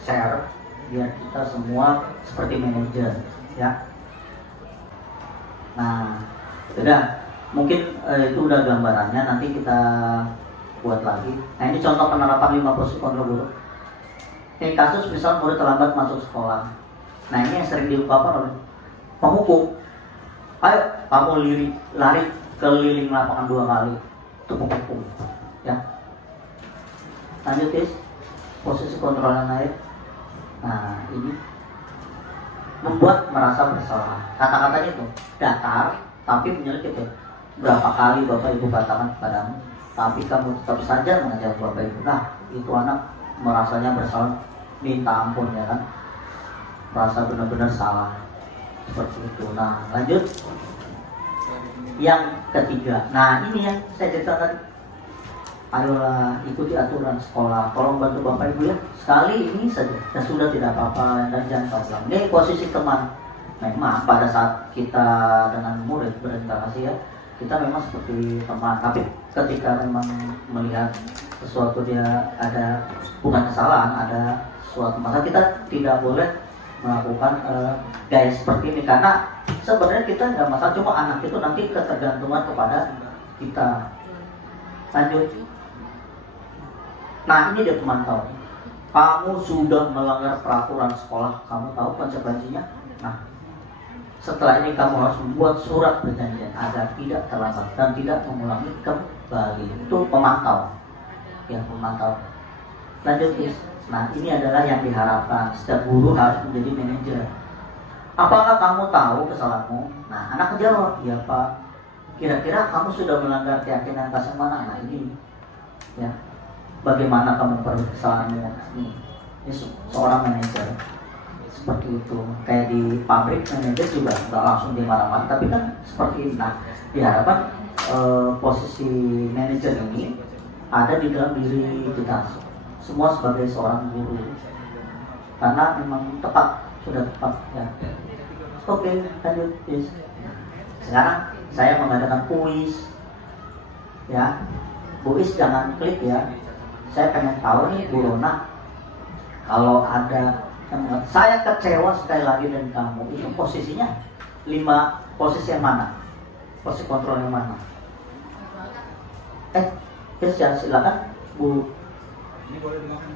share biar kita semua seperti manajer, ya. Nah, udah mungkin itu udah gambarannya. Nanti kita buat lagi. Nah, ini contoh penerapan 5 posisi kontrol guru. Ini kasus misal murid terlambat masuk sekolah. Nah, ini yang sering diungkapkan oleh penghukum. Ayo kamu lari keliling lapangan 2 kali. Itu penghukum, ya. Lanjut guys, posisi kontrol yang naik. Nah, ini membuat merasa bersalah. Kata-katanya itu datar tapi menyelidiki ya. Berapa kali Bapak Ibu katakan kepadamu, tapi kamu tetap saja mengajar Bapak Ibu. Nah, itu anak merasanya bersalah, minta ampun, ya kan, merasa benar-benar salah seperti itu. Nah, lanjut yang ketiga. Nah, ini yang saya ceritakan. Ayolah ikuti aturan sekolah, tolong bantu Bapak Ibu ya, sekali ini saja dan sudah, tidak apa-apa, dan jangan pulang. Ini posisi teman. Memang pada saat kita dengan murid berinteraksi ya, kita memang seperti teman. Tapi ketika memang melihat sesuatu dia ada bukan kesalahan, ada suatu masa, kita tidak boleh melakukan gaya seperti ini, karena sebenarnya kita nggak masalah, cuma anak itu nanti ketergantungan kepada kita. Lanjut. Nah, ini dia pemantau. Kamu sudah melanggar peraturan sekolah, kamu tahu konsekuensinya. Nah, setelah ini kamu harus membuat surat perjanjian agar tidak terlambat dan tidak mengulangi kembali. Itu pemantau, ya, pemantau. Lanjut guys. Nah, ini adalah yang diharapkan. Setiap guru harus menjadi manajer. Apakah kamu tahu kesalahanmu? Nah, anak jawab, ya Pak. Kira-kira kamu sudah melanggar keyakinan kelas yang mana? Nah, ini, ya. Bagaimana kamu perlu kesalahanmu? Ini seorang manajer seperti itu. Kayak di pabrik, manajer juga nggak langsung dimarah-marah, tapi kan seperti ini. Nah, diharapkan posisi manajer ini ada di dalam diri kita semua sebagai seorang guru, karena memang tepat, sudah tepat, ya. Oke, lanjut guys. Sekarang saya mengadakan kuis, ya. Kuis jangan klik ya. Saya pengen tahu nih Bu Rona, kalau ada yang saya kecewa sekali lagi dengan kamu, itu posisinya 5 posisi yang mana? Posisi kontrol yang mana? Silakan Bu. Ini boleh dimakan.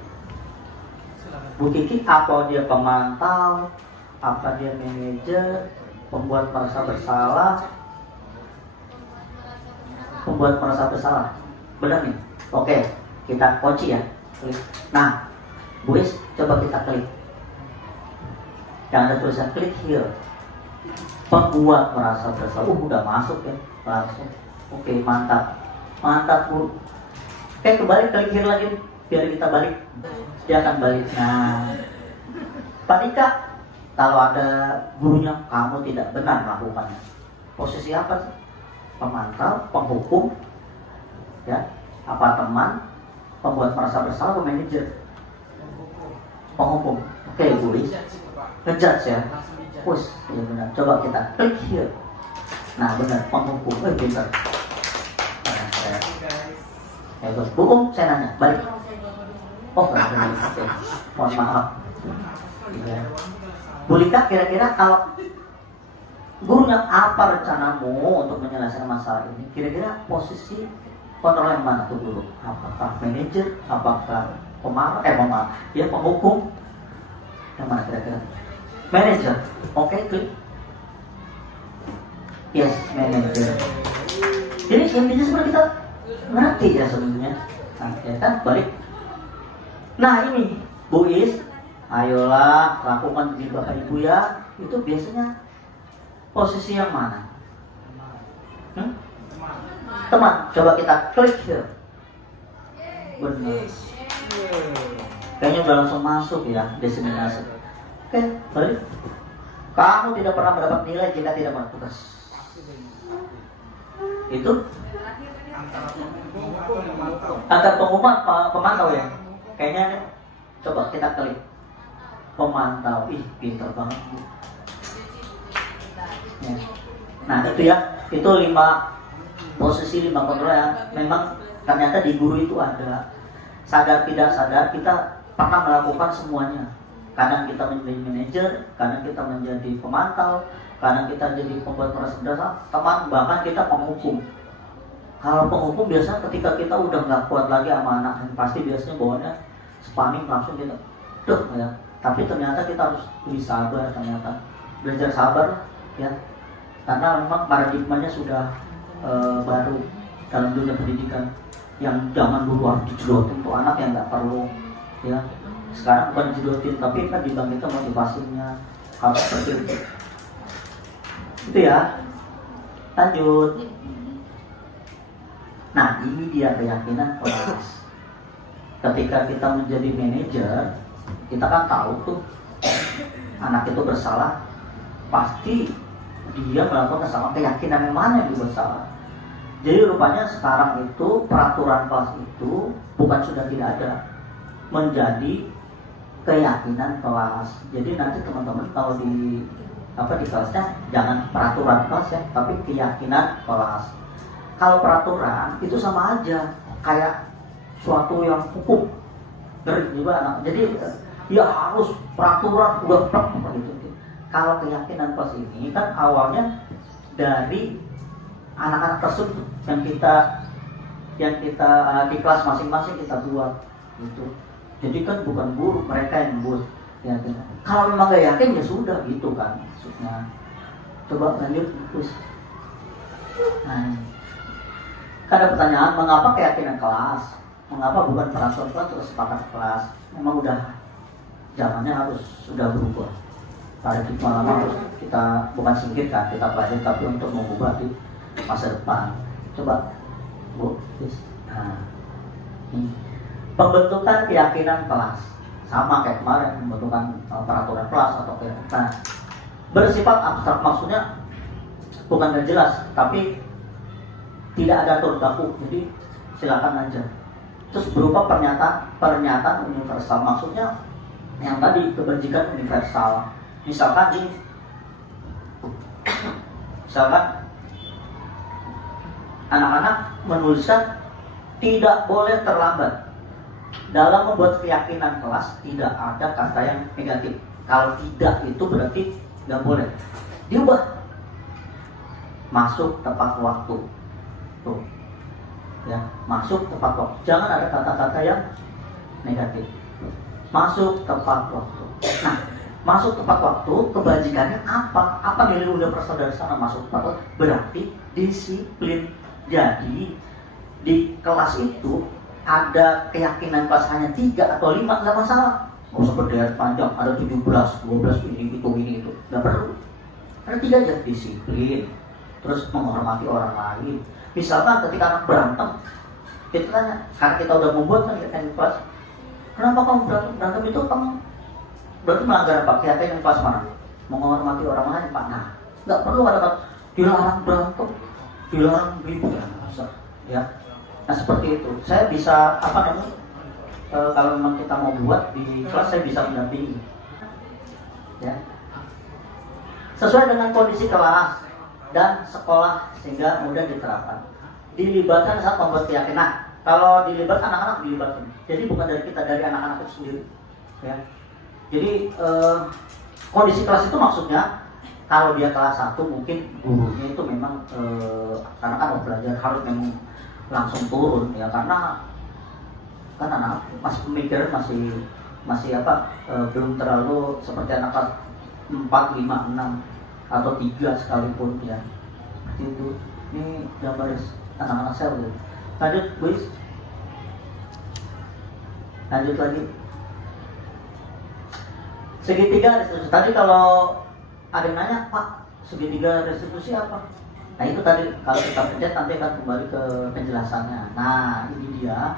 Silakan. Bu Kiki, apa dia pemantau, apa dia manajer, pembuat merasa bersalah, pembuat merasa bersalah? Benar nih? Oke, kita kunci ya. Klik. Nah, Bu Is, coba kita klik. Yang ada tulisan klik here. Pembuat merasa bersalah. Udah masuk ya, langsung. Oke, mantap. Mantap Bu. Oke, kembali klik here lagi. Biar kita balik. Dia akan balik. Nah, Pak Dika, kalau ada gurunya kamu tidak benar melakukannya, posisi apa sih? Pemantau, penghukum, ya, apa teman, pembuat merasa bersalah, manajer, penghukum. Oke, Bu Is, ngejudge ya. Push, ya benar. Coba kita klik here. Nah, benar, penghukum. Pintar. Ya, terus Bu, saya nanya, balik. Oh, enggak benar. Oke. Mohon maaf. Ya. Bu Lika, kira-kira kalau gurunya apa rencanamu untuk menyelesaikan masalah ini? Kira-kira posisi kontrol yang mana tuh guru? Apakah manajer? Apakah pemarah? Ya, penghukum? Yang mana kira-kira? Manajer. Oke, klik. Yes, manajer. Jadi intinya sebenarnya kita ngerti ya sebenarnya. Nah, ya kan, balik. Nah, ini Bu Is, ayolah lakukan di Bapak Ibu ya. Itu biasanya posisi yang mana? Teman, coba kita klik here. Benar. Kayaknya udah langsung masuk ya, diseminasi. Oke, balik. Kamu tidak pernah mendapat nilai jika tidak melakukan tugas. Itu antar pengumuman pemantau ya. kayaknya nih, coba kita klik pemantau. Ih, pinter banget Bu. Ya. Nah itu ya, itu 5 posisi, 5 kontrol yang memang ternyata di guru itu ada. Sadar tidak sadar kita pernah melakukan semuanya. Kadang kita menjadi manajer, kadang kita menjadi pemantau, kadang kita jadi pembuat merasa bersalah, teman, bahkan kita penghukum. Kalau penghukum biasanya ketika kita udah nggak kuat lagi sama anak, yang pasti biasanya bawaannya panik langsung kita ya. Tapi ternyata kita harus lebih sabar, ternyata belajar sabar ya, karena memang paradigmanya sudah baru dalam dunia pendidikan. Yang zaman dulu harus dijedotin tuh anak yang nggak perlu ya, sekarang bukan dijedotin tapi kan dibangkitkan motivasinya harus seperti itu ya. Lanjut. Nah ini dia keyakinan kelas. Ketika kita menjadi manajer, kita kan tahu tuh anak itu bersalah, pasti dia melakukan kesalahan, keyakinan yang mana yang dibuat salah. Jadi rupanya sekarang itu peraturan kelas itu bukan sudah tidak ada, menjadi keyakinan kelas. Jadi nanti teman-teman kalau di kelasnya jangan peraturan kelas ya, tapi keyakinan kelas. Kalau peraturan itu sama aja kayak suatu yang hukum dari juga anak. Jadi ya harus peraturan udah gitu. Kalau keyakinan kelas ini kan awalnya dari anak-anak tersebut yang kita di kelas masing-masing kita buat gitu. Jadi kan bukan guru, mereka yang buat ya. Kalau memang gak yakin ya sudah gitu kan maksudnya. Coba lanjut terus. Nah, ada pertanyaan, mengapa keyakinan kelas? Mengapa bukan peraturan kelas atau sepakat kelas? Memang udah zamannya harus sudah berubah. Paradigma lama harus kita bukan singkirkan, kita pelajari tapi untuk mengubah di masa depan. Coba Bu, nah ini pembentukan keyakinan kelas sama kayak kemarin pembentukan peraturan kelas atau keyakinan bersifat abstrak, maksudnya bukan gak jelas tapi tidak ada atur baku, jadi silakan aja. Terus berupa pernyataan universal, maksudnya yang tadi kebajikan universal. Misalkan anak-anak menuliskan tidak boleh terlambat. Dalam membuat keyakinan kelas tidak ada kata yang negatif. Kalau tidak itu berarti nggak boleh. Diubah. Masuk tepat waktu. Tuh. Ya, masuk tepat waktu. Jangan ada kata-kata yang negatif. Masuk tepat waktu. Nah, masuk tepat waktu kebajikannya apa? Apa nilai universal dari sana masuk tepat waktu? Berarti disiplin. Jadi di kelas itu ada keyakinan kelas hanya 3 atau 5 nggak masalah. Nggak usah berderet panjang. Ada 17, 12 ini itu nggak perlu. Ada 3 aja, disiplin. Terus menghormati orang lain. Misalkan ketika anak berantem, kita tanya, karena kita udah membuat kan keyakinan kelas, kenapa kamu berantem itu kamu berarti melanggar apa? Keyakinan kelas mana? Menghormati orang lain Pak. Nah, nggak perlu ada dilarang berantem, dilarang ribut ya. Nah seperti itu. Saya bisa kalau memang kita mau buat di kelas saya bisa mendampingi. Ya. Sesuai dengan kondisi kelas dan sekolah sehingga mudah diterapkan. Dilibatkan saat membuat keyakinan. Kalau dilibatkan anak-anak dilibatkan. Jadi bukan dari kita, dari anak-anak itu sendiri. Ya. Jadi kondisi kelas itu maksudnya kalau dia kelas 1 mungkin gurunya itu memang karena kan mau belajar harus memang langsung turun ya, karena kan anak masih pemikiran masih belum terlalu seperti anak kelas 4, 5, 6 atau 3 sekalipun ya. Seperti itu. Ini gambar anak-anak saya gitu. Lanjut, guys. Lanjut lagi. Segitiga restitusi. Tadi kalau ada yang nanya, Pak, segitiga restitusi apa? Nah itu tadi kalau kita pencet nanti akan kembali ke penjelasannya. Nah ini dia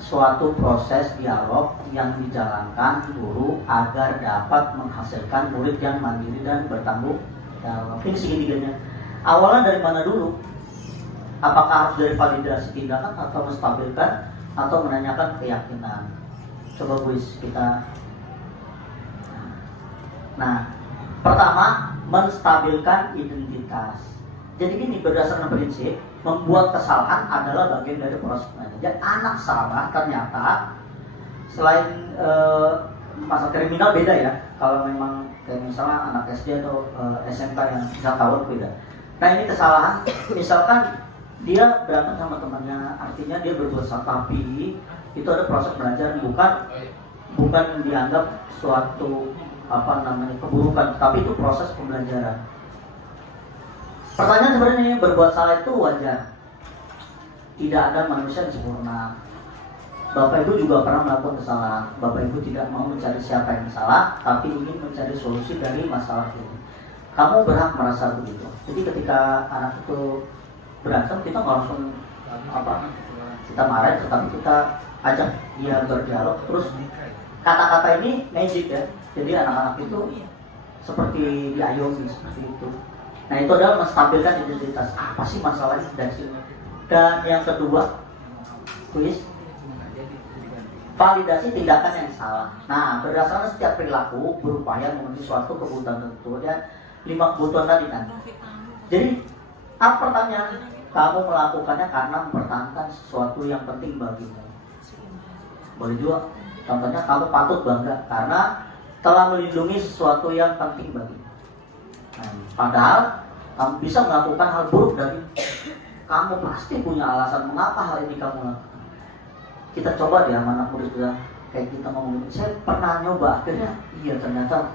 suatu proses dialog yang dijalankan guru agar dapat menghasilkan murid yang mandiri dan bertanggung jawab. Ini segitiganya. Awalnya dari mana dulu? Apakah harus dari validasi tindakan atau menstabilkan atau menanyakan keyakinan? Coba Buis kita. Nah, pertama menstabilkan identitas. Jadi gini, berdasarkan prinsip, membuat kesalahan adalah bagian dari proses belajar. Jadi anak salah ternyata selain masa kriminal beda ya. Kalau memang kayak misalnya anak SD atau SMK yang bisa tahu beda. Nah ini kesalahan, misalkan dia berantem sama temannya, artinya dia berbuat salah, tapi itu ada proses belajar, bukan dianggap suatu keburukan, tapi itu proses pembelajaran. Pertanyaan sebenarnya, berbuat salah itu wajar. Tidak ada manusia yang sempurna. Bapak Ibu juga pernah melakukan kesalahan. Bapak Ibu tidak mau mencari siapa yang salah, tapi ingin mencari solusi dari masalah ini. Kamu berhak merasa begitu. Jadi ketika anak itu berantem, kita nggak langsung kita marah, tetapi kita ajak dia berdialog. Terus kata-kata ini magic ya. Jadi anak-anak itu seperti diayomi seperti itu. Nah itu adalah menstabilkan identitas. Apa sih masalahnya dari sini? Dan yang kedua, tulis validasi tindakan yang salah. Nah berdasarkan setiap perilaku berupaya memenuhi suatu kebutuhan tertentu dan 5 kebutuhan tadi kan. Jadi apa pertanyaan? Kamu melakukannya karena mempertahankan sesuatu yang penting bagimu. Boleh juga. Contohnya kamu patut bangga karena telah melindungi sesuatu yang penting bagimu. Nah, padahal kamu bisa melakukan hal buruk dari kamu pasti punya alasan mengapa hal ini kamu lakukan. Kita coba deh sama anak muda sudah kayak kita ngomongin. Saya pernah nyoba, akhirnya iya ternyata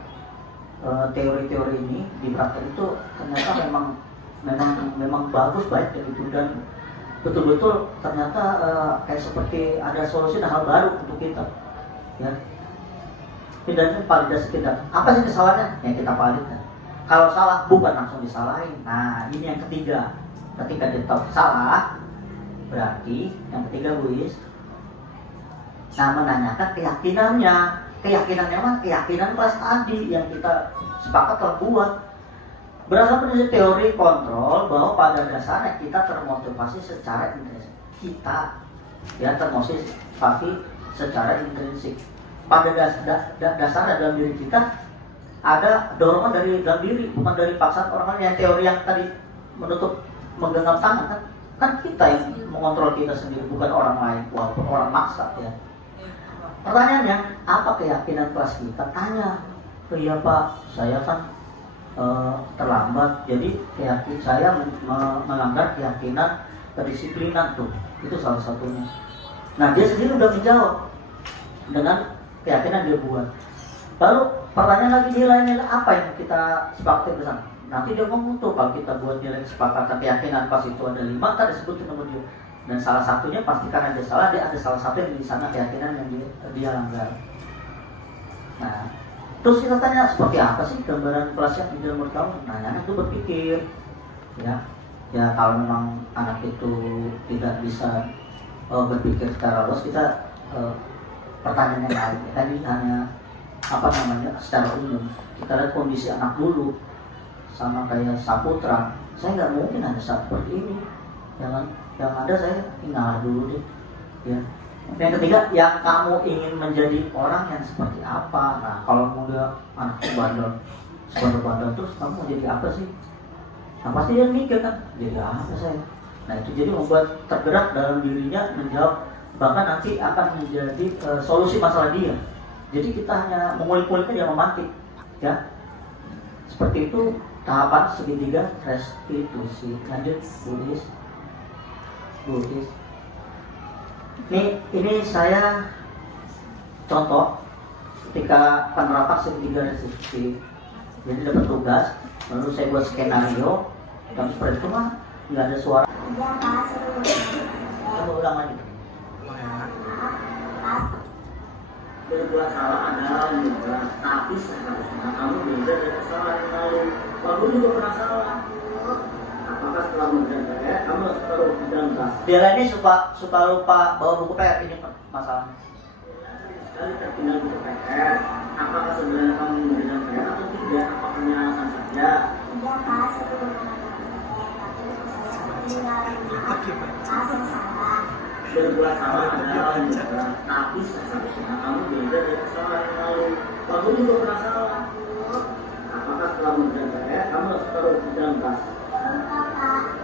teori-teori ini di praktek itu ternyata memang bagus, baik dan itu, dan betul-betul ternyata kayak seperti ada solusi dan hal baru untuk kita ya. Dan validasi tindakan. Apa sih kesalahannya? Yang kita validkan. Kalau salah bukan langsung disalahin. Nah ini yang ketiga. Ketika dia tahu salah, berarti yang ketiga Buis, nah menanyakan keyakinannya. Keyakinannya mah keyakinan kelas tadi yang kita sepakat telah buat. Berdasarkan prinsip teori kontrol bahwa pada dasarnya kita termotivasi secara intrinsik. Kita ya termotivasi secara intrinsik. Pada dasarnya dalam diri kita ada dorongan dari dalam diri, bukan dari paksaan orang lain. Yang teori yang tadi menutup menggenggam tangan kan kita yang mengontrol kita sendiri, bukan orang lain, walaupun orang maksa ya. Pertanyaannya, apa keyakinan kelas kita? Tanya, iya Pak, saya kan terlambat, jadi saya melanggar keyakinan kedisiplinan tuh, itu salah satunya. Nah dia sendiri udah menjawab dengan keyakinan dia buat. Lalu pertanyaan lagi nilai-nilai apa yang kita sepakati bersama? Nanti dia ngomong tuh kalau kita buat nilai kesepakatan keyakinan pas itu ada 5, kan disebutin sama dia. Dan salah satunya pasti karena dia salah, dia ada salah satu yang di sana keyakinan yang dia langgar. Nah, terus kita tanya seperti apa sih gambaran kelas yang di dalam menurut kamu? Nah, anak itu berpikir, ya kalau memang anak itu tidak bisa berpikir secara luas, kita pertanyaan yang lain. Tadi hanya secara umum. Kita lihat kondisi anak dulu sama kayak Saputra. Saya nggak mungkin ada seperti ini, yang ada saya tinggal dulu deh. Ya. Yang ketiga, yang kamu ingin menjadi orang yang seperti apa? Nah, kalau muda anak bandel terus kamu mau jadi apa sih? Nah pasti dia mikir kan, jadi apa saya? Nah itu jadi membuat tergerak dalam dirinya menjawab, bahkan nanti akan menjadi solusi masalah dia. Jadi kita hanya mengulik-uliknya, dia memantik, ya. Seperti itu tahapan segitiga restitusi. Lanjut, Buddhis. Ini saya contoh ketika penerapan segitiga restitusi. Jadi dapat tugas, lalu saya buat skenario, dan seperti itu mah nggak ada suara. Coba ulang lagi. Berbuat salah adalah mudah, tapi seharusnya kamu belajar dari kesalahan yang lalu. Kamu juga pernah salah. Apakah setelah menjaga kamu harus taruh di dalam tas? Dia ini suka lupa bawa buku PR, ini masalahnya. Sekali tertinggal buku PR, apakah sebenarnya kamu memberikan PR atau tidak? Apa hanya alasan saja? Tidak pas, itu bukan alasan salah. berbuat salah adalah menyerah, tapi seharusnya kamu belajar dari kesalahan yang lalu. Kamu juga pernah salah. Apakah setelah menjaga kamu harus taruh di dalam tas?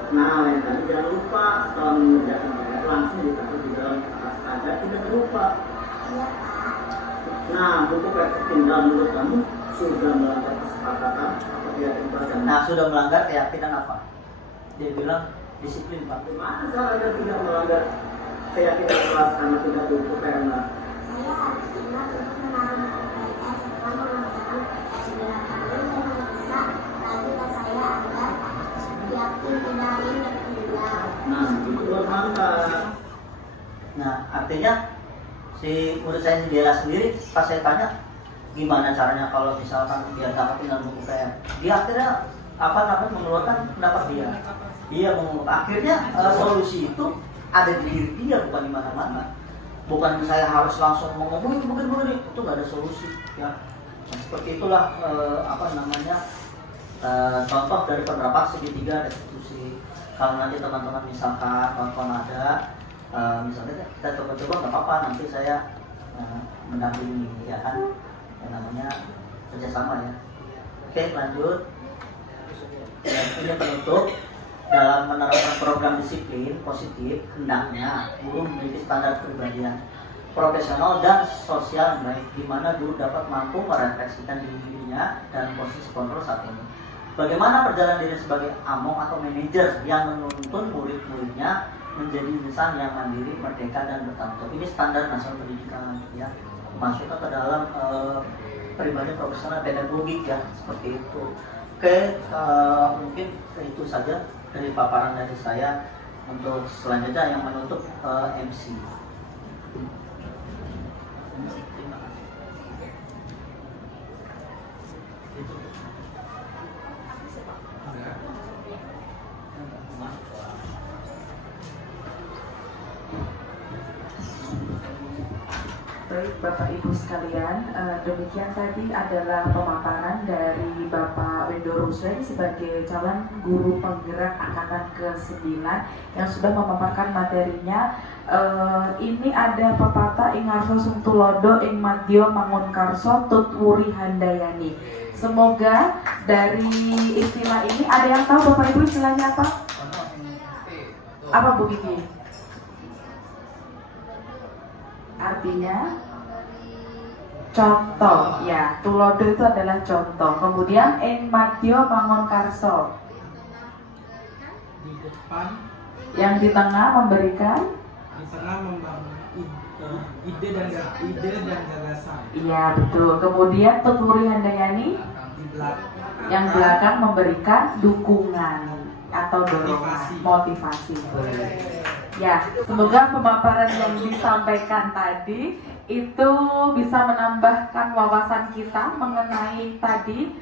Nah, lain kali jangan lupa setelah mengerjakan PR langsung ditaruh di dalam tas agar tidak terlupa. Nah, buku praktik tinggal menurut kamu sudah melanggar kesepakatan atau keyakinan pelajaran? Nah, sudah melanggar keyakinan apa? Dia bilang disiplin, Pak. Gimana caranya tidak melanggar keyakinan kelas karena tidak buku karena Saya harus ingat untuk menaruh buku PS setelah mengerjakan PS. Bila perlu saya bisa lagi ke saya agar yakin tidak ingin tertinggal. nah itu buat mantap. Nah, artinya si murid saya sendiri pas saya tanya gimana caranya kalau misalkan dia dapat dengan buku PS, dia akhirnya mengeluarkan pendapat dia. Dia akhirnya solusi itu ada di diri dia, bukan di mana-mana. Bukan saya harus langsung ngomongin begini, itu nggak ada solusi ya. Nah, seperti itulah contoh dari penerapan segitiga restitusi. Kalau nanti teman-teman misalkan kawan-kawan ada misalnya kita coba-coba nggak apa-apa, nanti saya mendampingi ya kan, yang namanya kerjasama ya. Oke, lanjut. Dan ini penutup. Dalam menerapkan program disiplin positif, hendaknya guru memiliki standar kepribadian profesional dan sosial yang baik, di mana guru dapat mampu merefleksikan dirinya dan posisi kontrol saat ini. Bagaimana perjalanan diri sebagai among atau manajer yang menuntun murid-muridnya menjadi insan yang mandiri, merdeka, dan bertanggung jawab. Ini standar nasional pendidikan ya, masuk ke dalam pribadi profesional pedagogik ya, seperti itu. Oke, mungkin itu saja dari paparan dari saya. Untuk selanjutnya yang menutup MC. Terima kasih. Baik Bapak Ibu sekalian, demikian tadi adalah pemaparan dari Bapak Wendo Ruslen sebagai calon guru penggerak angkatan ke-9 yang sudah memaparkan materinya. Ini ada pepatah ing ngarsa sungtulodo ing madya mangunkarsa tut wuri handayani. Semoga dari istilah ini ada yang tahu Bapak Ibu istilahnya apa? Apa Bu Gigi? Artinya contoh ya, tulodo itu adalah contoh. Kemudian ing madya mangunkarsa, Di depan, yang di tengah memberikan, di tengah membangun ide dan gagasan. iya betul. Kemudian tuturi handayani, Di belakang, yang belakang memberikan dukungan atau dorongan, motivasi. Ya, semoga pemaparan yang disampaikan tadi itu bisa menambahkan wawasan kita mengenai tadi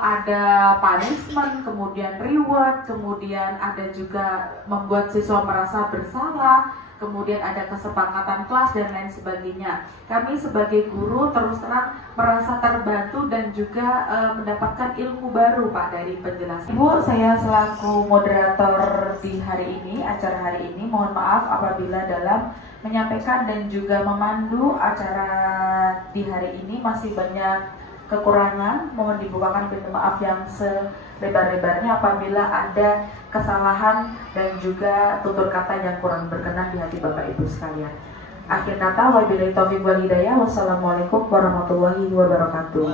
ada punishment, kemudian reward, kemudian ada juga membuat siswa merasa bersalah, kemudian ada kesepakatan kelas dan lain sebagainya. Kami sebagai guru terus terang merasa terbantu dan juga mendapatkan ilmu baru Pak dari penjelasan. Ibu, saya selaku moderator di hari ini, acara hari ini, mohon maaf apabila dalam menyampaikan dan juga memandu acara di hari ini masih banyak kekurangan. Mohon dibukakan pintu maaf yang selebar-lebarnya apabila ada kesalahan dan juga tutur kata yang kurang berkenan di hati Bapak Ibu sekalian. Akhir kata, wabillahi taufiq wal hidayah. Wassalamualaikum warahmatullahi wabarakatuh.